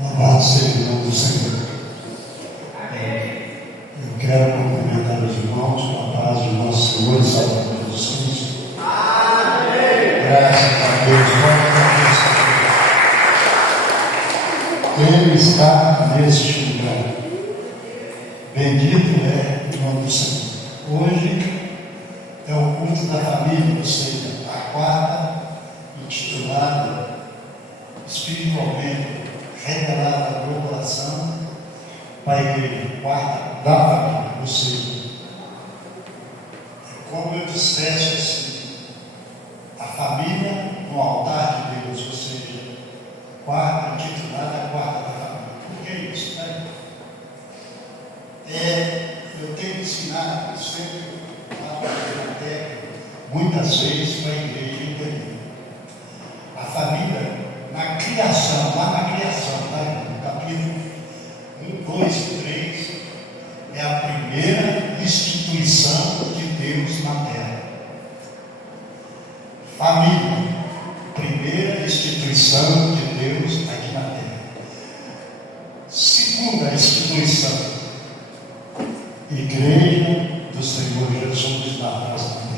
Louvado seja o nome do Senhor. Eu quero cumprimentar os irmãos com a paz de nosso Senhor e Salvador Jesus Cristo. Amém. Graças a Deus. Ele está neste lugar. Bendito é o nome do Senhor. Hoje é o culto da família, ou seja, a quarta intitulada espiritualmente revelada ao meu coração para a igreja, quarta da família, ou seja, é como eu dissesse assim, a família no altar de Deus, ou seja, quarta intitulada a quarta da família. Por que isso? Né? Eu tenho ensinado sempre muitas vezes para a igreja entender. A família, na criação, lá na criação, tá? No capítulo 1, 2 e 3, é a primeira instituição de Deus na terra. Família, primeira instituição de Deus aqui na terra. Segunda instituição, Igreja do Senhor Jesus na face da terra.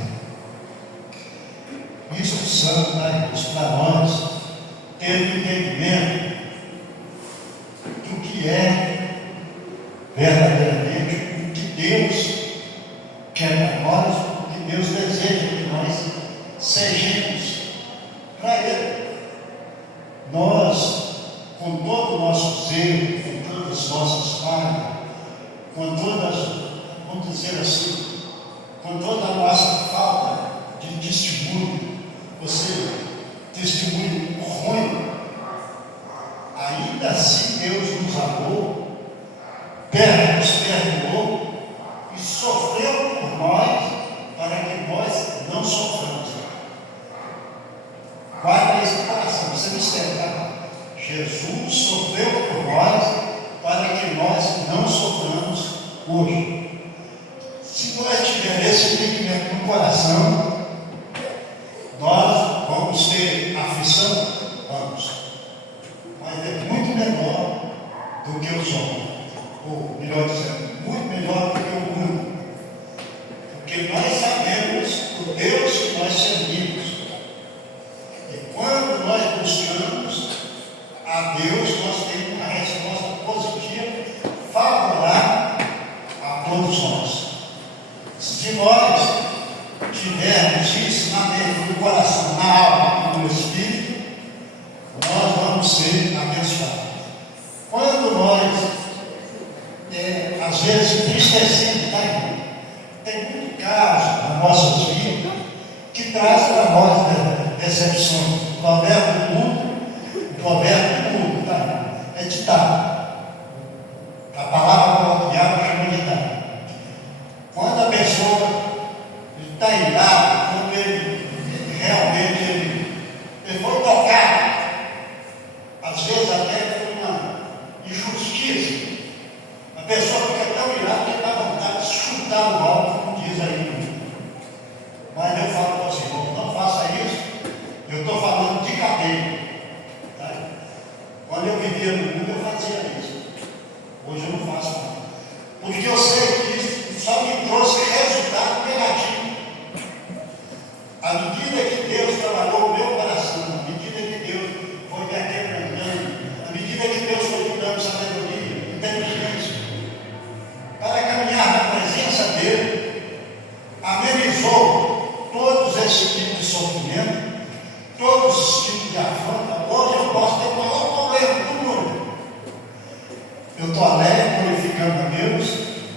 Isso são, para nós, ter o entendimento do que é verdadeiramente o que Deus quer para nós, o que Deus deseja que nós sejamos para Ele. Nós, com todo o nosso zelo, com todas as nossas falhas, com todas, vamos dizer assim, com toda a nossa falta de testemunho, ou seja, testemunho ruim, ainda assim Deus nos amou, nos perdoou e sofreu por nós para que nós não soframos. Guarda esse coração, você me esquece. Jesus sofreu por nós para que nós não soframos hoje. Se nós tivermos esse entendimento no coração, nós vamos ter aflição? Vamos. Mas é muito menor do que os homens. Ou, melhor dizendo, muito melhor do que o mundo. Porque nós sabemos o Deus que nós servimos. E quando nós buscamos a Deus, nós temos uma resposta positiva, favorável a todos nós. Se nós tivermos isso na mente, no coração, na alma e no espírito, nós vamos ser abençoados. Quando nós, às vezes, entristecemos, tem muito caso nas nossas vidas que traz para nós decepções. O provérbio do mundo, é ditado. A palavra coloquial chama de ditado. Quando a pessoa está irado, quando ele realmente foi tocado, às vezes até por uma injustiça, a pessoa fica tão irada que dá vontade de chutar o alvo, como diz aí. Mas eu falo para você, não faça isso, eu estou falando de cadeia. Tá? Quando eu vivia no mundo, eu fazia isso. Hoje eu não faço mais. Porque eu sei que isso só me trouxe resultado negativo. À medida que Deus trabalhou o meu coração, à medida que Deus foi me quebrantando, à medida que Deus foi me dando sabedoria, inteligência, para caminhar na presença dele, amenizou todos esses tipos de sofrimento, todos os tipos de afronta. Hoje eu posso ter o maior problema do mundo. Eu estou alegre, glorificando a Deus,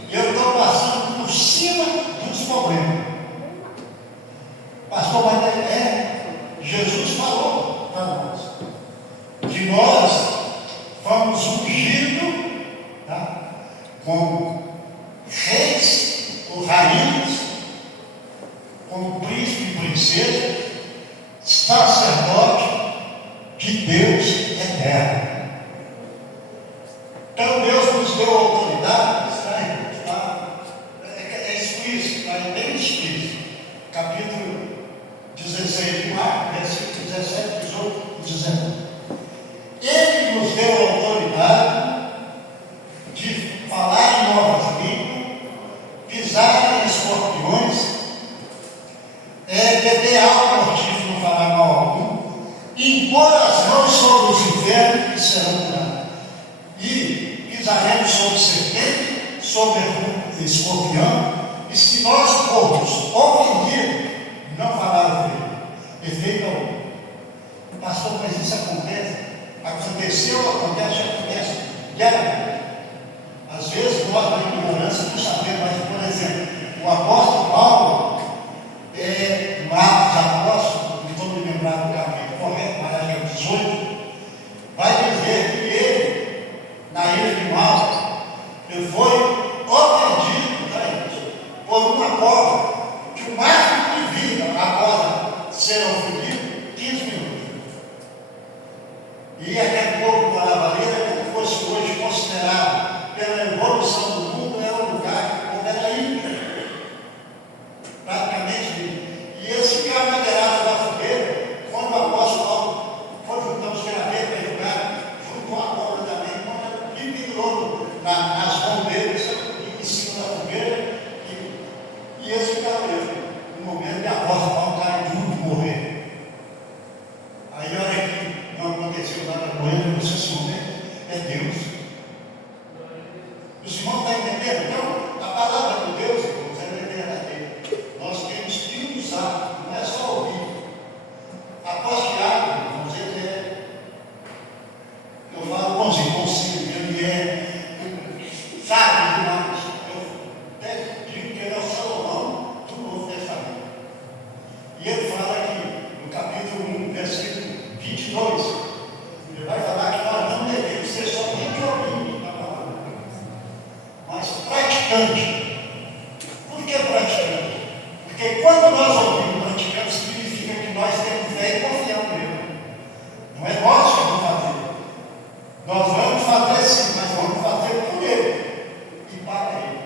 e eu estou passando por cima dos problemas. Pastor, mas Jesus falou para nós que nós fomos ungidos, como reis ou rainhas, como príncipe e princesa, sacerdote de Deus eterno. Então Deus nos deu autoridade, é bem explícito, capítulo 16 de Marcos, versículo 17, 18 e 19. Ele nos deu autoridade serão. E pisaremos sobre serpente, sobre escorpião, e se nós formos ofendidos, não fará efeito algum. Pastor, mas isso acontece? Aconteceu, acontece diariamente. Às vezes nós, na ignorância, não sabemos, mas, por exemplo, o apóstolo Paulo, Marcos Apóstolo, não estou me lembrando do capítulo correto, mas acho que é 18, vai dizer que ele, na ilha de Malta, ele foi ofendido por uma cobra, que o máximo de vida após ser ofendido, 15 minutos. E aquele povo que morava ali, como fosse hoje considerado pela evolução do mundo, era um lugar que o povo era ímpio, praticamente. E eles ficaram na beirada da fogueira, quando o apóstolo Paulo foi juntar os gravetos para jogar, juntou a cobra também, quando ele pendurou nas mãos deles, em cima da fogueira, e eles ficaram ali. No momento que o apóstolo Paulo caiu junto e morreu. Aí olha que não aconteceu nada com ele, nesse momento, é Deus. Os irmãos estão entendendo? Então, a palavra de Deus, irmãos, é verdadeira. Nós temos que usar, não é só ouvir. Após Tiago, irmãos, ele eu falo com os irmãos, ele sabe demais. Eu até digo que ele é o Salomão do Novo Testamento. E ele fala aqui, no capítulo 1, versículo 22, ele vai falar que nós não devemos ser somente ouvintes da palavra, mas praticantes. Por que praticante? Porque quando nós ouvimos praticante, significa que nós temos fé e confiamos nele. Não é nós que vamos fazer. Nós vamos fazer sim, mas vamos fazer por ele e para ele.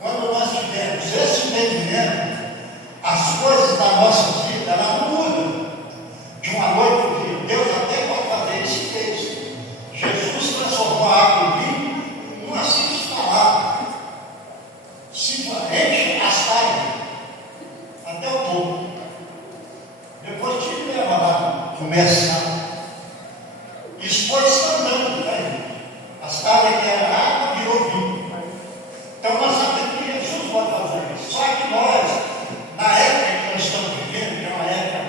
Quando nós tivermos esse entendimento, as coisas da nossa vida, elas não mudam de uma noite para o dia. Deus até pode fazer isso e fez. Jesus transformou a água em vinho numa simples palavra. Simplesmente as carnes, até o topo. Depois tive que levar lá no mercado. Isso foi instantâneo, né? As carnes que eram água virou vinho. Então nós sabemos que Jesus pode fazer isso. Só que nós, na época que nós estamos vivendo, que é uma época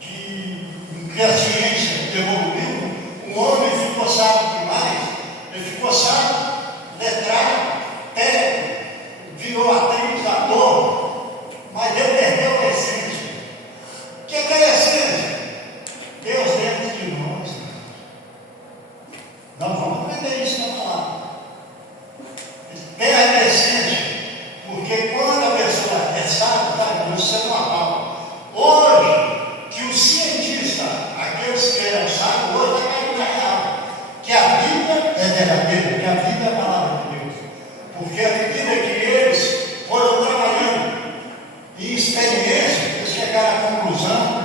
que a ciência evoluiu, o homem ficou sábio demais, ele ficou sábio, letrado, virou atriz, ator, mas ele perdeu a essência. O que é a essência? Deus dentro de nós. Nós vamos aprender isso na palavra. Perde a essência, porque quando a pessoa é sábia, você não abala. Hoje, que o cientista, aqueles que eram sábios, hoje está caindo na real, que a Bíblia é verdadeira, que a Bíblia é a palavra de Deus. Porque à medida que eles foram trabalhando em experiência, eles chegaram à conclusão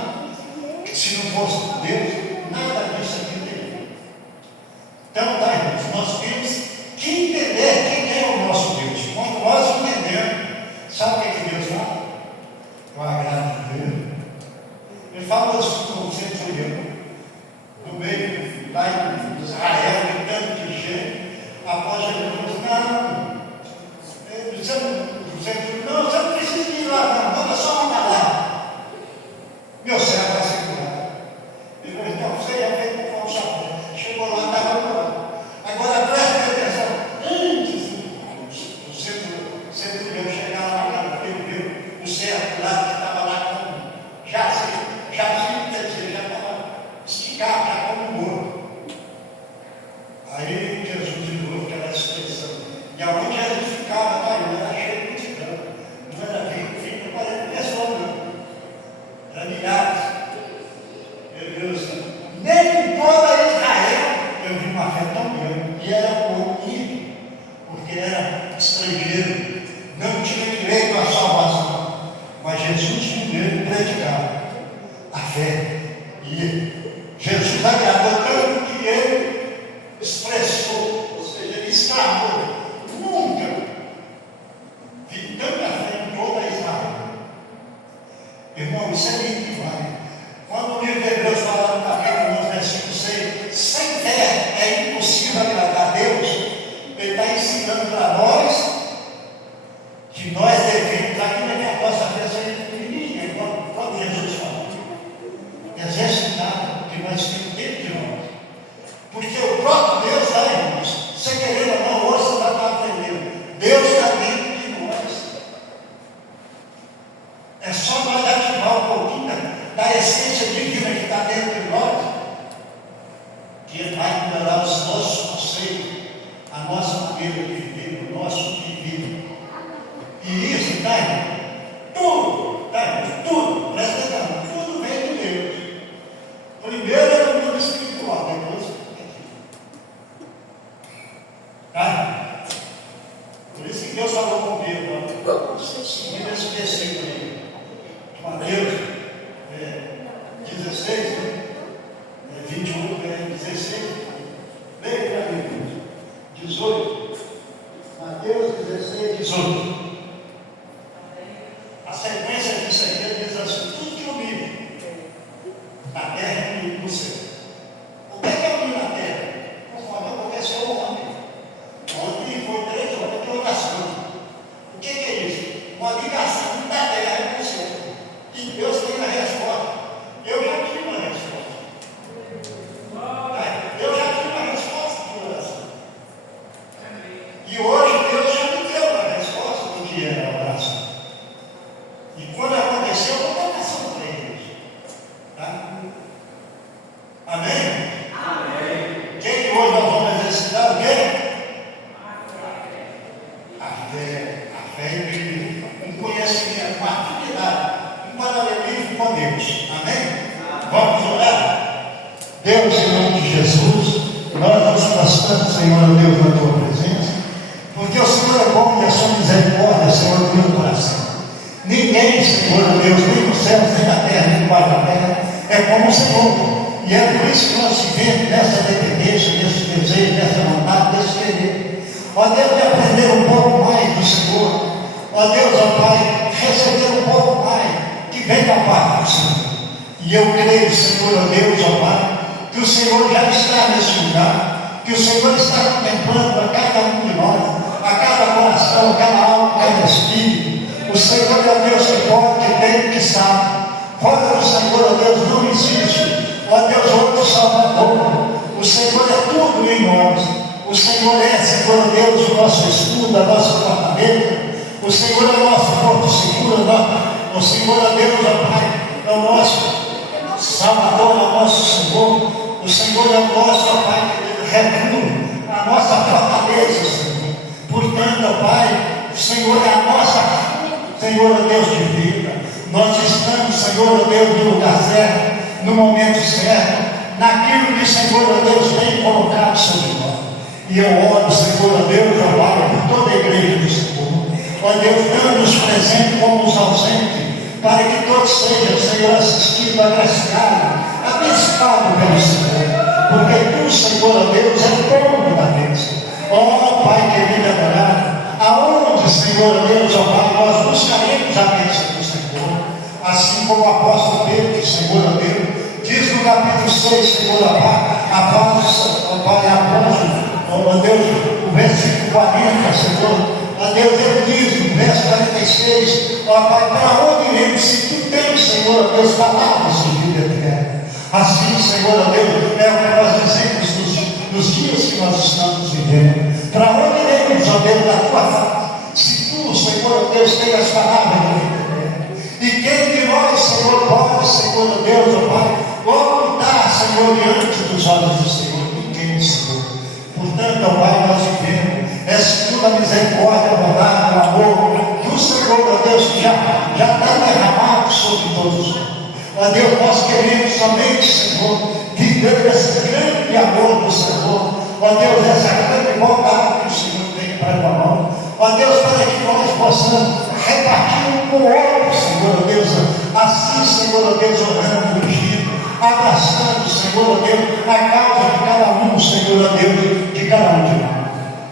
que se não fosse Deus, nada disso aqui teria. Então, tá, irmãos, nós temos que entender quem é o nosso Deus. Quando nós entendemos, sabe o que Deus fala? Com a graça de Deus. Ele fala isso com o centurião, no meio, lá em Israel, de tanto de gente, após Jesus, não, você não precisa ir lá, não, manda só uma palavra. Meu servo vai ser curado. Ele falou, então, você já veio com o chapéu. Chegou lá, estava curado. Agora presta atenção. Antes do centurião chegar lá, ele viu o servo lá que estava lá com jazido, quer dizer, já estava esticado, já como morto. Aí Jesus de novo, aquela expressão. E aonde Jesus ficava, era cheio de multidão. vai melhorar os nossos conceitos, a nossa maneira de viver, o nosso viver. E isso, tá, irmão? Tudo, presta atenção, tudo vem de Deus. Primeiro é o mundo espiritual, depois tá? Por isso que Deus falou comigo, você seguir esse versículo aí. Mateus 16, 21, 16. Leia para mim. 18. Mateus 16, 18. A sequência disso aqui diz assim: tudo que eu vi na terra e no céu. O que é eu vi na terra? Conforme aconteceu ontem. Ontem foi 3 horas de oração. O que é isso? Uma ligação da terra com o céu. E Deus tem a resposta. Eu já tive uma resposta. Eu já tive uma resposta de oração. E hoje Deus já me deu a resposta do que era a oração. E quando aconteceu, eu vou dar ação para eles. Tá? Amém? Amém. Quem hoje nós vamos exercitar o quê? A fé em um conhecimento, uma atividade, um paralelismo com Deus. Amém? Vamos orar? Deus, em nome de Jesus, nós nos prostramos, Senhor, Deus, na tua presença, porque o Senhor é bom e a sua misericórdia, Senhor, no meu coração. Ninguém, Senhor Deus, nem no céu, nem na terra, nem debaixo da terra, é como o Senhor. E é por isso que nós vivemos nessa dependência, nesse desejo, nessa vontade, nesse querer. Ó Deus, de aprender um pouco mais do Senhor. Ó Deus, ó Pai, receber um pouco mais que vem da parte do Senhor. E eu creio, Senhor, ó Deus, ó Pai, que o Senhor já está nesse lugar, que o Senhor está contemplando a cada um de nós, a cada coração, a cada alma, a cada espírito. O Senhor é o Deus que pode, que tem, que sabe. Fora do Senhor, ó Deus, não existe. Ó Deus, outro Salvador. O Senhor é tudo em nós. O Senhor é, Senhor, ó Deus, o nosso escudo, a nossa fortaleza. O Senhor é o nosso porto seguro. O Senhor, ó Deus, ó Pai, é o nosso Salvador, é o nosso Senhor. O Senhor é o nosso, ó Pai, refúgio, a nossa fortaleza, Senhor. Portanto, ó Pai, o Senhor é a nossa, Senhor, ó Deus de vida. Nós estamos, Senhor, ó Deus, no lugar certo, no momento certo, naquilo que, Senhor, ó Deus, tem colocado sobre nós. E eu oro, Senhor, ó Deus, ó Pai, por toda a igreja do Senhor. Ó Deus, dando-nos presentes como os ausentes, para que todos sejam, Senhor, assistidos, agraciados, abençoados pelo Senhor. Porque tu, Senhor, ó Deus, é dono da bênção. Ó Pai querido e adorado, aonde, Senhor, ó Deus, ó Pai, nós buscaremos a bênção do Senhor. Assim como o apóstolo Pedro, Senhor, ó Deus, diz no capítulo 6, Senhor, ó Pai, após, ó Pai, ó Deus, o versículo 40, Senhor. Ó Deus, ele diz no verso 46, ó Pai, para onde iremos se tu tens, Senhor, ó Deus, palavras de vida eterna? Assim, Senhor, ó Deus, é o que nós dizemos nos dias que nós estamos vivendo. Para onde iremos, ó Deus, da tua face? Se tu, Senhor, ó Deus, tens as palavras de vida eterna. E quem de nós, Senhor, pode, Senhor, ó Deus, ó Pai, ocultar, Senhor, diante dos olhos do Senhor? Ninguém, Senhor. Portanto, ó Pai, nós vivemos essa tua misericórdia, bondade, o amor que o Senhor, ó Deus, já está derramado sobre todos nós. Ó Deus, nós queremos somente, Senhor, viver esse grande amor do Senhor. Ó Deus, essa grande bondade que o Senhor tem para nós. Ó Deus, para que nós possamos repartir um com o outro, Senhor, ó Deus, assim, Senhor, ó Deus, orando, ungindo, abraçando, Senhor, ó Deus, a causa de cada um, Senhor, ó Deus, de cada um de nós.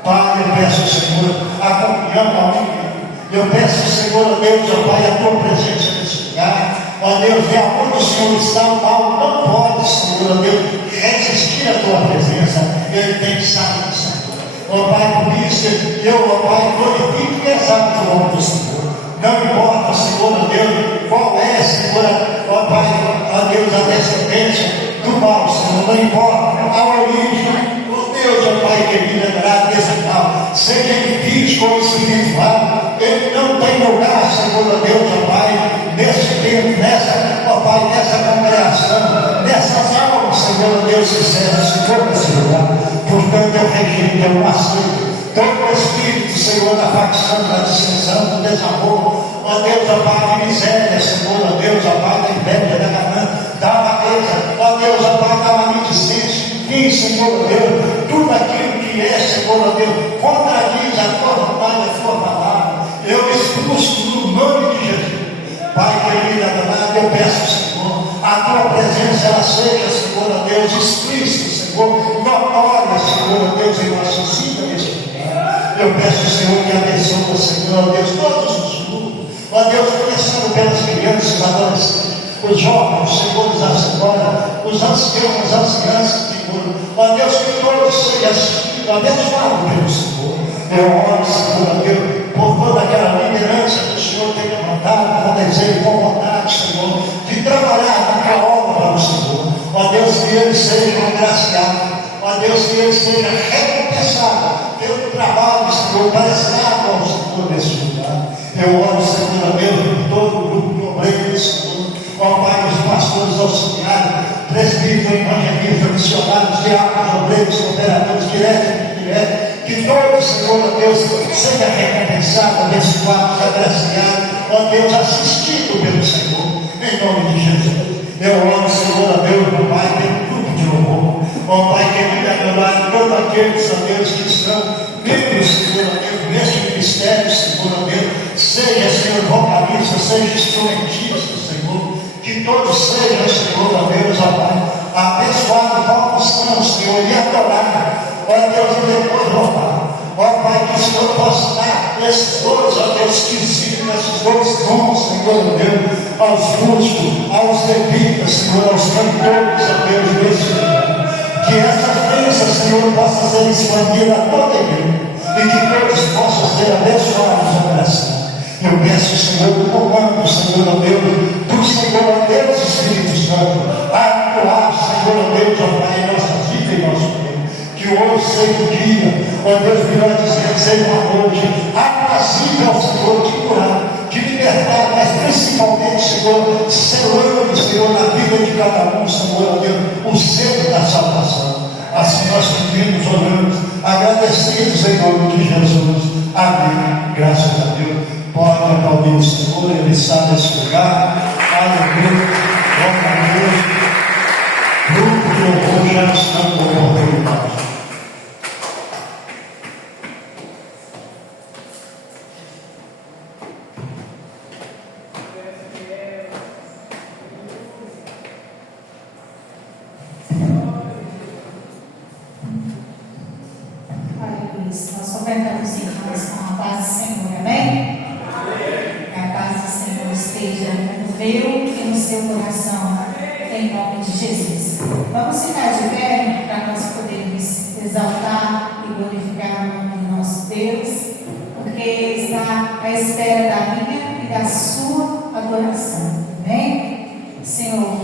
Pai, eu peço, Senhor, a comunhão da minha. Eu peço, Senhor, ó Deus, ó Pai, a tua presença nesse lugar. Ó Deus, e aonde o Senhor está, o mal não pode, Senhor, ó Deus, resistir à tua presença. Ele tem que sair, Senhor. Ó Pai, por isso, eu, ó Pai, glorifico e exalto o nome do Senhor. Não importa, Senhor, ó Deus, qual é, Senhor, ó Pai, ó Deus, a descendência do mal, Senhor, não importa a origem. Deus, ó Pai querido, adorado, exaltado, seja em físico ou espiritual, ele não tem lugar, Senhor, ó Deus, ó Pai, nesse tempo, nessa, ó Pai, nessa congregação, nessas almas, Senhor, ó Deus, Deus quiser, Senhor, nesse lugar. Portanto, eu rejeito, eu não aceito todo o espírito, Senhor, da facção, da dissensão, do desamor, ó Deus, ó Pai, de miséria, Senhor, ó Deus, ó Pai, da inveja, da ganância, da avareza, ó Deus, ó Pai, da maledicência, enfim, Senhor, ó Deus, tudo aquilo que é, Senhor, ó Deus, contradiz a tua vontade, a tua palavra, eu expulso no nome de Jesus. Pai querido, adorado, eu peço, Senhor, a tua presença, ela seja, Senhor, ó Deus, explícita, Senhor, notória, Senhor, ó Deus, em nossa vida nesse lugar. Eu peço, Senhor, que abençoe, Senhor, ó Deus, todos os grupos, ó Deus, começando pelas crianças, adolescentes, os jovens, os senhores da senhora, os anciãos, as anciãs, Senhor, ó Deus, que todos sejam assistidos, abençoados pelo Senhor. Eu oro, Senhor, ó Deus, por toda aquela liderança que o Senhor tem levantado, com desejo, com vontade, Senhor, de trabalhar na tua obra para o Senhor. Ó Deus, que eles sejam agraciados, ó Deus, que eles sejam recompensados pelo trabalho, Senhor, prestado ao Senhor nesse lugar. Eu oro, Senhor, ó Deus, por todo o grupo de obreiros, Senhor, ó Pai, os pastores auxiliares, presbíteros, evangelistas, missionários, diáconos, obreiros, cooperadores, diretos e indiretos, que todos, Senhor, ó Deus, seja recompensado, abençoado, agraciado, ó Deus, assistido pelo Senhor, em nome de Jesus. Eu oro, Senhor, ó Deus, ó Pai, pelo grupo de louvor, ó Pai querido, adorado, todos aqueles, ó Deus, que estão membros, Senhor, ó Deus, neste ministério, Senhor, ó Deus, seja, Senhor, vocalista, seja instrumentista, Senhor, que todos sejam, Senhor, ó Deus, ó Pai, abençoados como são, Senhor, e adorados, ó Deus, e depois voltar. Ó Pai, que o Senhor possa dar esses dois, ó Deus, quesitos, esses dois dons, Senhor, ó Deus, aos músicos, aos levitas, Senhor, aos cantores, ó Deus, desse lugar. Que essa bênção, Senhor, possa ser expandida a toda a igreja e que todos possam ser abençoados e abraçados. Eu peço, Senhor, o comando, Senhor, ó Deus, do Senhor, ó Deus, Espírito Santo, a atuar, Senhor, ó Deus, ó Pai, em nossa vida e nosso tempo. Que hoje seja o dia, ó Deus, melhor dizendo, seja uma noite aprazível ao Senhor, de curar, de libertar, mas principalmente, Senhor, selando, Senhor, na vida de cada um, Senhor, ó Deus, o selo da salvação. Assim nós pedimos, oramos, agradecidos em nome de Jesus. Amém. Graças a Deus. Pode aplaudir o Senhor, Ele sabe esse lugar. Aleluia. Glória a Deus. Grupo de louvor já estão com oportunidade. Nós completamos irmãos com a paz do Senhor, amém? Que a paz do Senhor esteja no meu e no seu coração, em nome de Jesus. Vamos ficar de pé para nós podermos exaltar e glorificar o nome do nosso Deus, porque Ele está à espera da minha e da sua adoração, amém? Senhor,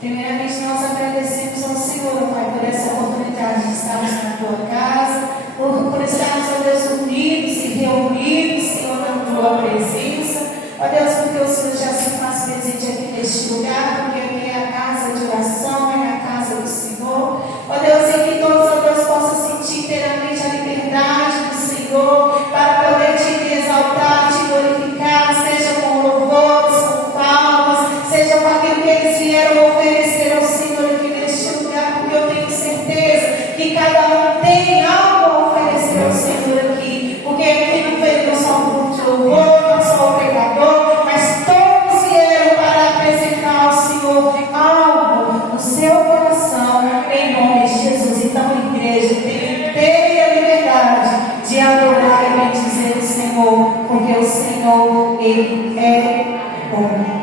primeiramente nós agradecemos ao Senhor, Pai, por essa oportunidade de estarmos na tua casa, por estarmos, ó Deus, unidos e reunidos, Senhor, na tua presença. Ó Deus, porque o Senhor já se faz presente aqui neste lugar, porque aqui é a casa de oração, é a casa do Senhor. Ó Deus, e que todos, ó Deus, possam sentir inteiramente a liberdade do Senhor, para poder te exaltar, te glorificar, seja com louvores, com palmas, seja com aquilo que eles vieram oferecer ao Senhor aqui neste lugar, porque eu tenho certeza que cada um tem algo a oferecer ao Senhor aqui, porque aqui não veio só um grupo de louvor, não só o pregador, mas todos vieram para apresentar ao Senhor algo no seu coração, em nome de Jesus. Então, igreja, tem inteira liberdade de adorar e bendizer o Senhor, porque o Senhor, Ele é bom.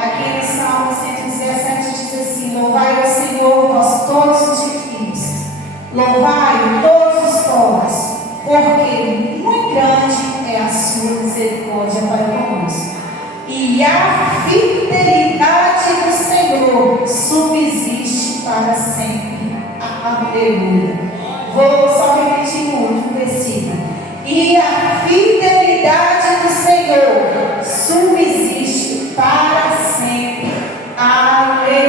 Aqui no Salmo 117 diz assim: louvai ao Senhor, vós todos os filhos, louvai todos os povos, porque muito grande é a sua misericórdia para conosco, e a fidelidade do Senhor subsiste para sempre. Aleluia. Vou só repetir o último versículo. E a fidelidade do Senhor subsiste para sempre. Aleluia.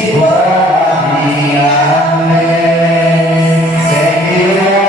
Chegou a minha vez, sem que eu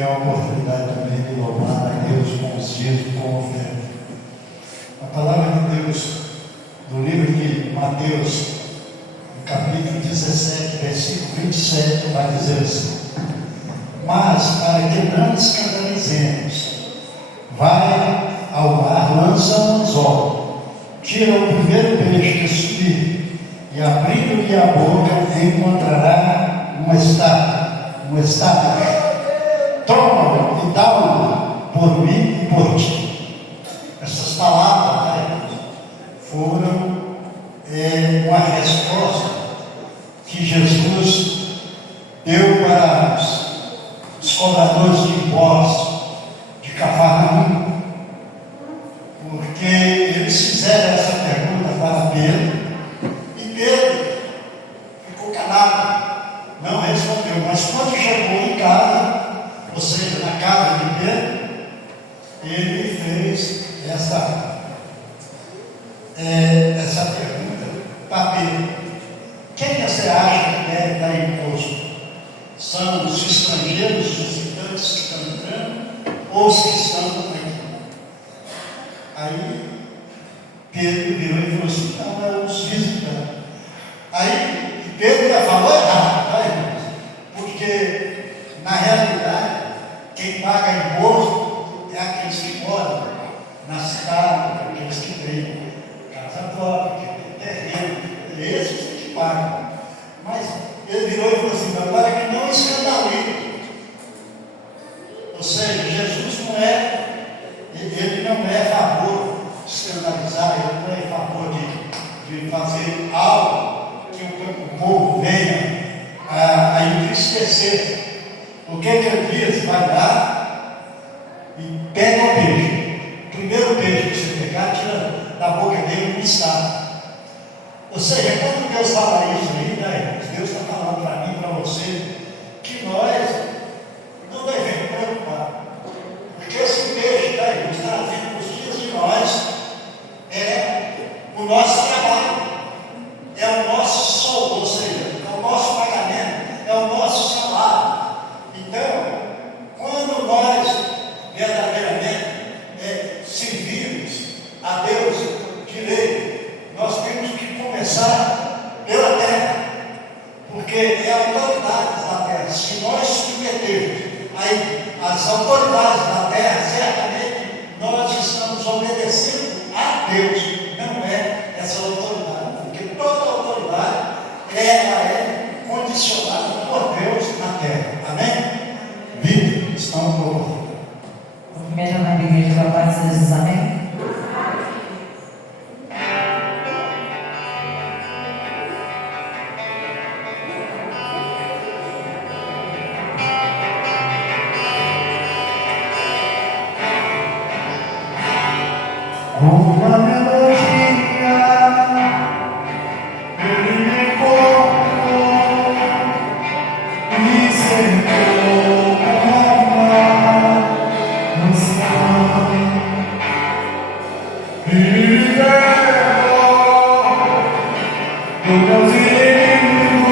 tem a oportunidade também de louvar a Deus com os dias com oferta. A palavra de Deus, do livro de Mateus, no capítulo 17, versículo 27, vai dizer assim: mas para que não escandalizemos, vai ao mar, lança um anzol, tira o primeiro peixe que subir, e abrindo-lhe a boca, encontrará uma estátua. Toma-o e dá-o por mim e por ti. Essas palavras, né, foram uma resposta que Jesus deu para os cobradores de impostos de Cafarnaum, porque eles fizeram essa pergunta para Pedro, e Pedro ficou calado, não respondeu. Mas quando chegou em casa, ou seja, na casa de Pedro, ele fez essa pergunta para Pedro: quem você acha que deve dar imposto? São os estrangeiros, os visitantes que estão entrando, ou os que estão aqui? Aí Pedro virou e falou assim: não, é os visitantes. Aí Pedro já falou errado, tá, irmãos? Porque na realidade quem paga imposto é aqueles que moram na cidade, aqueles que têm casa própria, que têm terreno, esses que pagam. Mas ele virou e falou assim: agora que não escandalize. Ou seja, Jesus não é, ele não é a favor de escandalizar, ele não é a favor de fazer algo que o povo venha a entristecer. O que ele diz? Vai lá e pega o peixe. O primeiro peixe que você pegar, tira da boca dele um estado. Ou seja, quando Deus fala isso aí, né, Deus está falando para mim, para você, que nós não devemos preocupar. Porque esse peixe, né, Deus está trazendo os dias de nós, é o nosso trabalho, é o nosso soldo, ou seja, é o nosso pagamento, é o nosso salário. Então, quando nós verdadeiramente servimos a Deus direito, nós temos que começar pela terra, porque é a autoridade da terra. Se nós submetermos aí as autoridades da terra, certamente nós estamos obedecendo a Deus, não é essa autoridade, porque toda autoridade ela é condicionada por Deus na terra. Amém? Vida, estão por Primeiro na igreja da paz de Jesus, amém? uma melodia, ele me contou e sentou uma canção e levou do meus inimigos,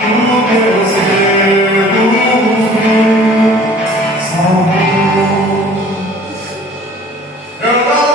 do meu salvou. Eu não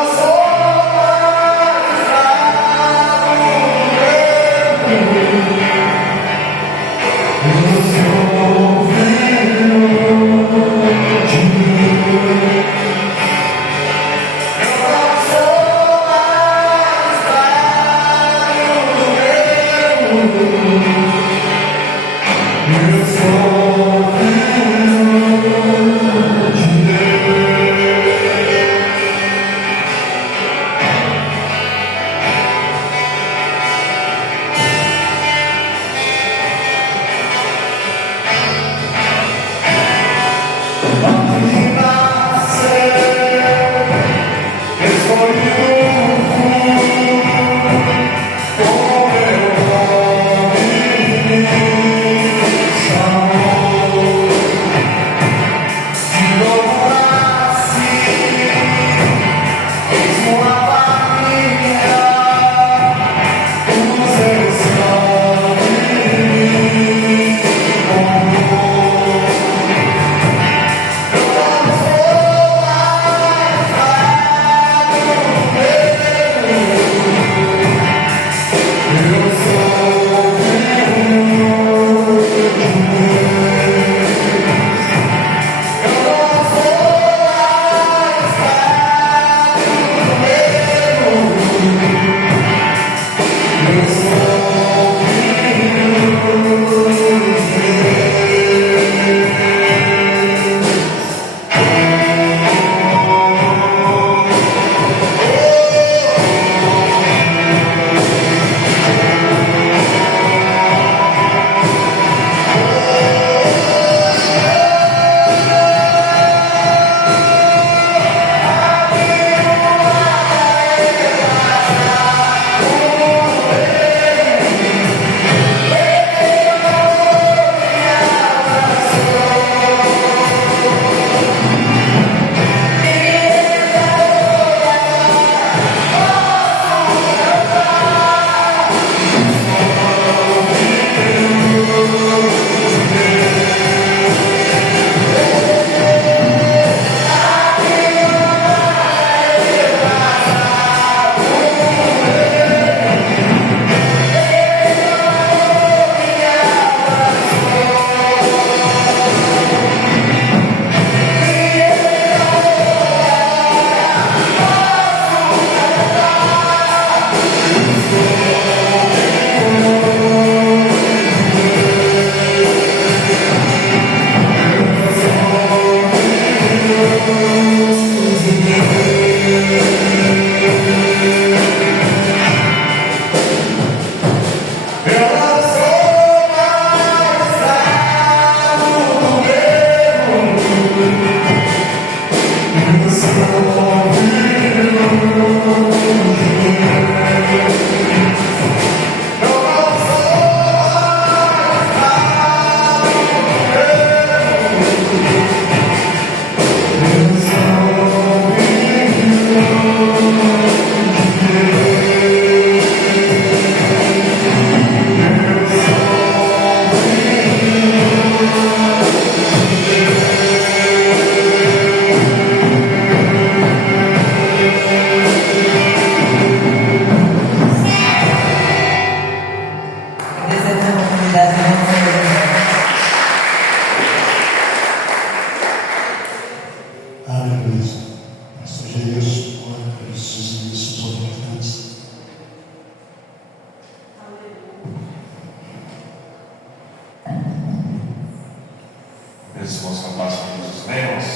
Depois vamos cantar as coisas dos leões.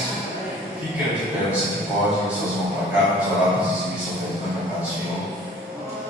Fica de pé, você que pode, vocês vão para cá, vamos orar para as exibições da casa do Senhor.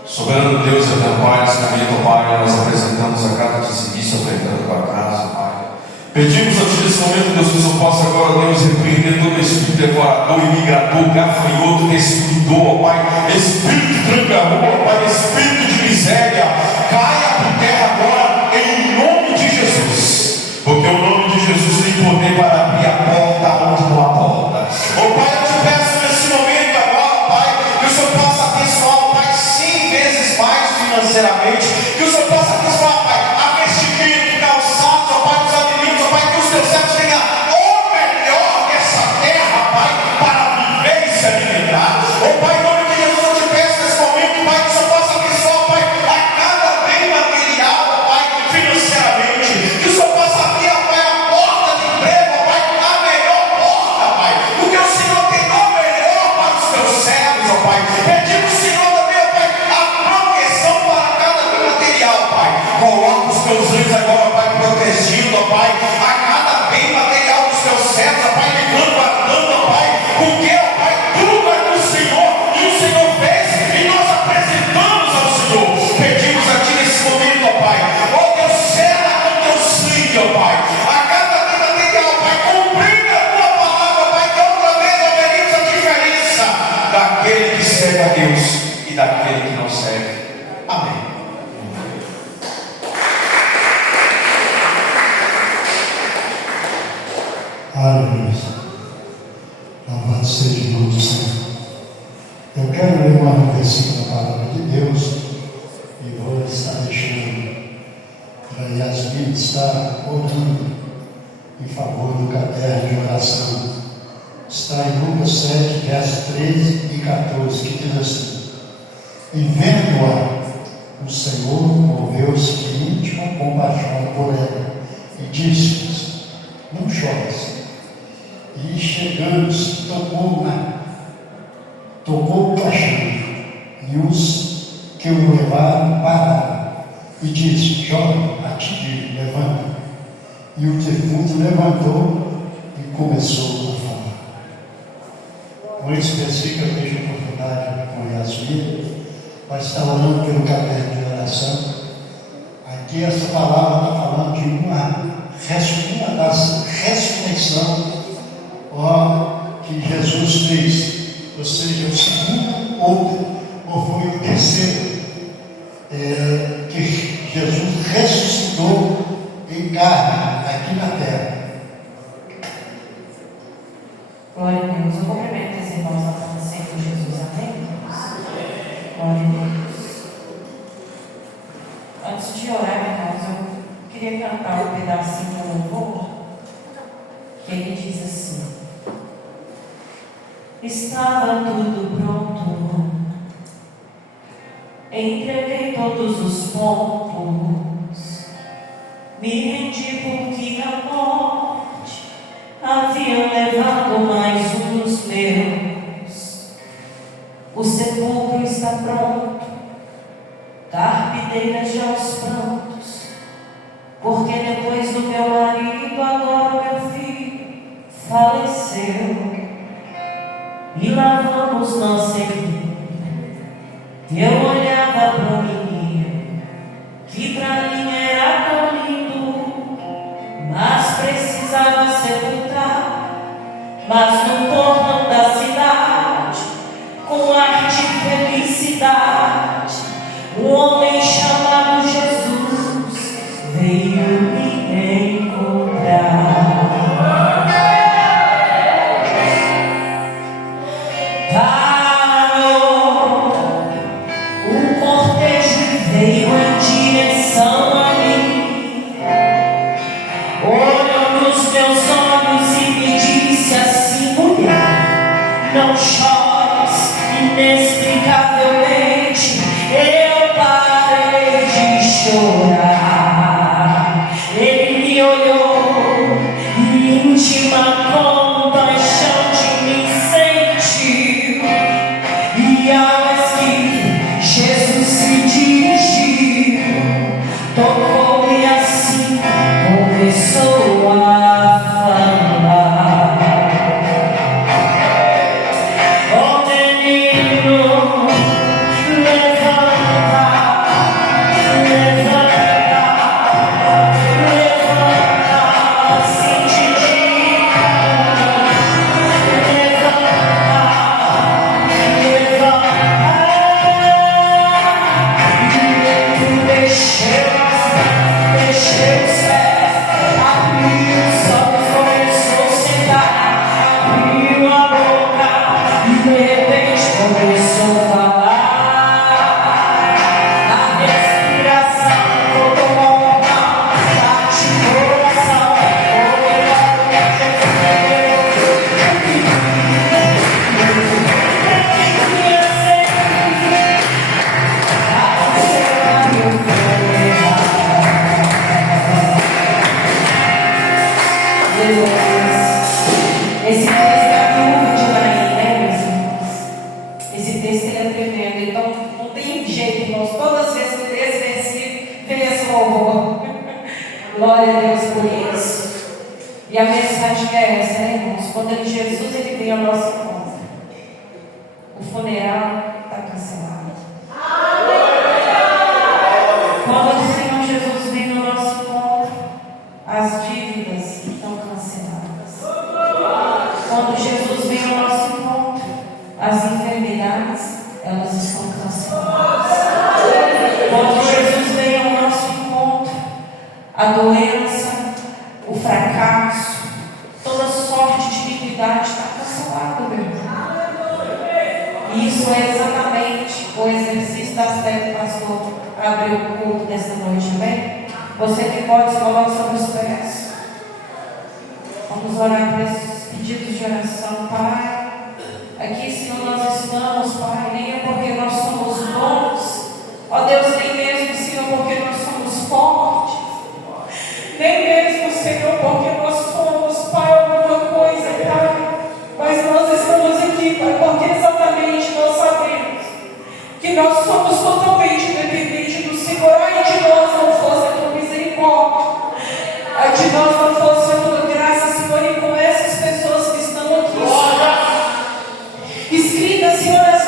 Soberano Deus e teu Pai, nesse momento, Pai, nós apresentamos a cada dizimista ofertando para casa, Pai. Pedimos a Ti nesse momento, Deus, que o Senhor possa agora, Deus, repreender todo espírito devorador, imigrador, gafanhoto, destruidor, ó Pai, espírito de tranca-rua, ó Pai, espírito de miséria, caia por terra agora, em nome de Jesus, porque o nome de Jesus tem poder para abrir a porta onde não há porta. Ó Pai, eu te peço nesse momento agora, Pai, que o Senhor possa abençoar, ó Pai, 100 vezes mais financeiramente, que o Senhor possa abençoar, Pai, a vestimento, calçados, ó Pai, os alimentos, ó Pai, que os teus servos tenham o melhor dessa terra, Pai, para viver e se alimentar. Ó Pai, em nome de Jesus, eu te peço nesse momento, Pai, que o Senhor possa abençoar, Pai, a cada bem material, ó Pai, financeiramente, que o Senhor possa abrir, ó Pai, a porta de emprego, ó Pai, a melhor porta, Pai, porque o Senhor tem o melhor para os teus servos, ó Pai. Pedimos, Senhor, também, ó Pai, a proteção para cada bem material, Pai. Coloca os teus anjos agora, ó Pai, protegendo, ó Pai, a cada bem material dos teus servos, ó Pai, ligando, guardando, ó Pai, porque, ó Pai, tudo é do Senhor, e o Senhor fez, e nós apresentamos ao Senhor. Pedimos a Ti nesse momento, ó Pai, ó Deus, cela com teu sangue, ó Pai, a cada bem material, ó Pai, cumprindo a Tua palavra, ó Pai, que outra vez não veremos a diferença daquele que serve a Deus e daquele que não serve. Amém. Aleluia. Louvado seja o nome do Senhor. Eu quero ler um versículo da palavra de Deus e vou estar deixando para Yasmin estar orando em favor do caderno de oração. Está em Lucas 7, versos 13 e 14, que diz assim: E vendo-a, o Senhor moveu-se de íntima compaixão por ela e disse-lhes: Não chores. E chegando-se, tocou o caixão, e os que o levaram pararam, e disse: Jovem, a ti digo, levanta. E o defunto levantou e começou a falar. Por isso, versículo, eu deixo a oportunidade com Yasmin, vai estar orando pelo caderno de oração. Aqui essa palavra está falando de uma das ressurreições que Jesus fez, ou seja, o segundo ou foi o terceiro, que Jesus ressuscitou em carne aqui na terra. Glória a Deus. Eu cumprimento os irmãos da Fundação de Jesus. Amém? Glória a Deus. Antes de orar, irmãos, eu queria cantar um pedacinho do louvor, que ele diz assim: Estava tudo pronto, entreguei todos os pontos, me rendi porque a morte havia levado mais um dos meus. O sepulcro está pronto, carpideiras já os prantos, porque depois do meu marido agora o meu filho faleceu. E lá vamos nós seguir. Eu olhava para o menino, que para mim era tão lindo, mas precisava sepultar. Mas no portão da cidade, com ar de felicidade, um homem chamado Jesus veio me encontrar. Não chores, inexplicavelmente. Glória a Deus por isso. E a mensagem é essa, né, irmãos? Quando Jesus ele veio ao nosso encontro, o funeral está cancelado. Quando o Senhor Jesus vem no nosso encontro, as dívidas estão canceladas. Quando Jesus vem ao nosso encontro, as enfermidades, elas estão canceladas. Quando Jesus vem ao nosso encontro, a doença, o fracasso, toda sorte de iniquidade está cancelada, meu irmão. E isso é exatamente o exercício da fé que o pastor abriu o culto dessa noite, amém? Você que pode, se coloque sobre os pés. Vamos orar por esses pedidos de oração, Pai. Aqui, Senhor, nós estamos, Pai, nem é porque nós somos bons, ó Deus, nem mesmo, Senhor, porque nós somos fortes, nem mesmo, Senhor, porque nós somos, Pai, alguma coisa, Pai, mas nós estamos aqui, Pai, porque exatamente nós sabemos que nós somos totalmente dependentes do Senhor. Ai de nós não fosse a tua misericórdia, ai de nós não fosse a tua graça, Senhor, e com essas pessoas que estão aqui, Senhor, escritas, Senhor, as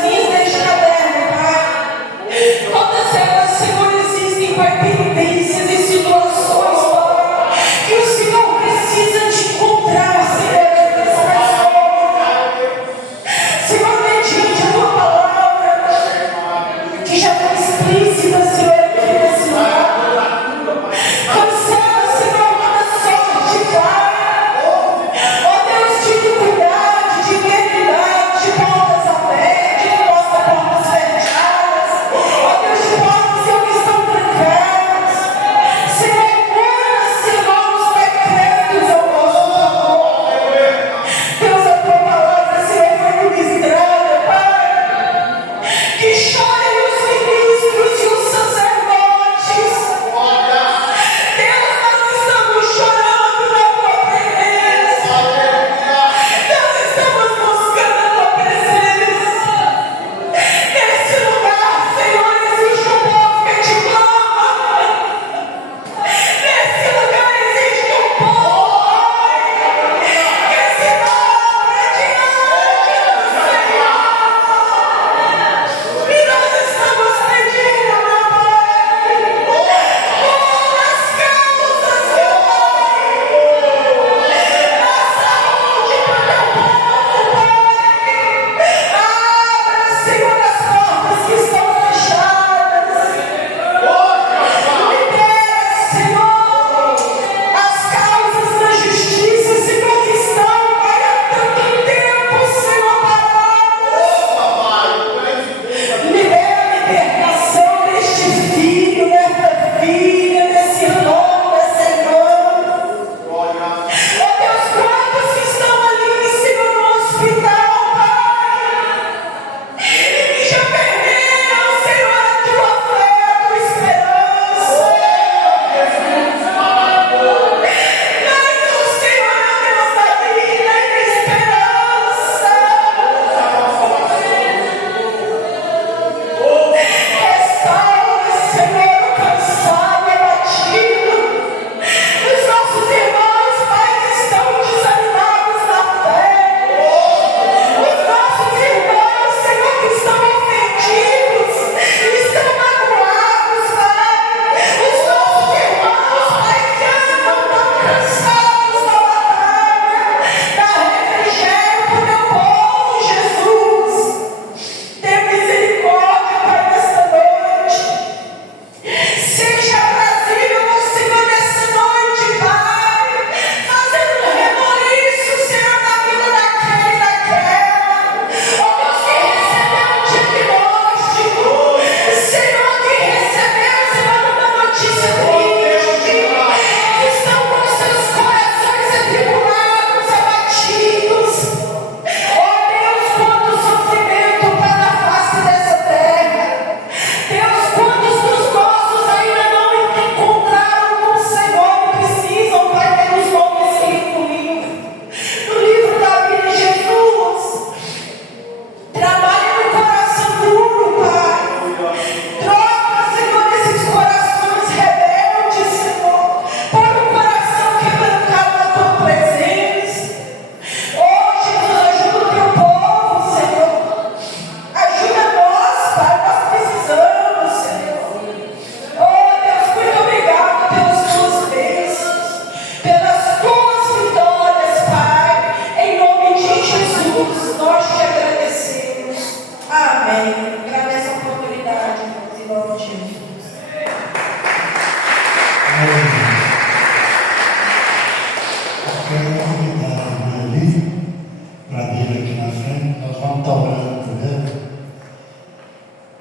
frente, nós vamos estar orando por ela.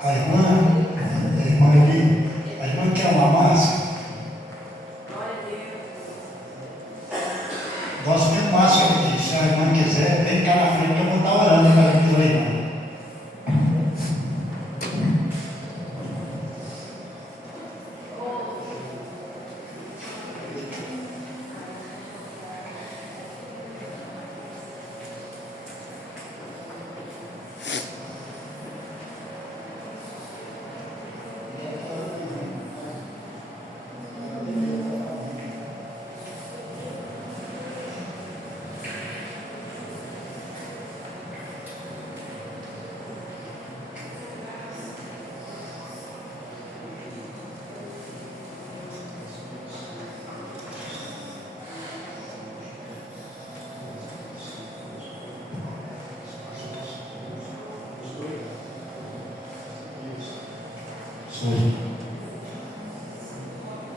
A irmã ali, a irmã quer uma máscara. Nós temos máscara aqui, se a irmã quiser, vem cá na frente, eu vou estar orando para a irmã.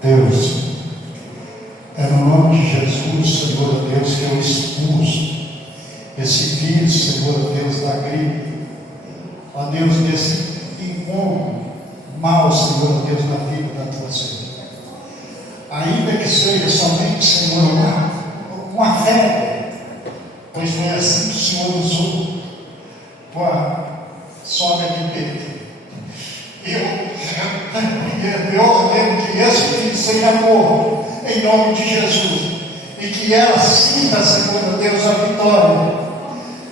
Deus, é no nome de Jesus, Senhor Deus, que eu expulso esse vírus, Senhor Deus, da gripe, ó Deus, desse incômodo mal, Senhor Deus, na vida da tua serva. Ainda que seja somente, Senhor, uma febre, pois foi assim que o Senhor usou com a sogra de Pedro. Eu ordeno que esse filho seja morto em nome de Jesus e que ela sinta, Senhor Deus, a vitória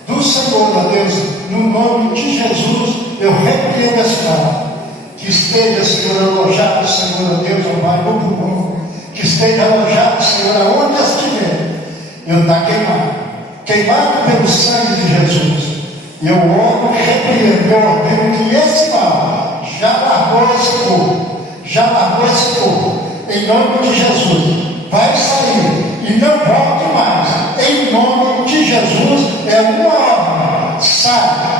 do Senhor Deus, no nome de Jesus. Eu repreendo esse mal, que esteja, Senhor, alojado, Senhor Deus, ó Pai, no pulmão, que esteja alojado, Senhor, aonde estiver, eu está queimado pelo sangue de Jesus. E eu oro, repreendo, eu ordeno que esse mal já largou esse corpo, em nome de Jesus, vai sair e não volte mais, em nome de Jesus. É uma ordem, sai,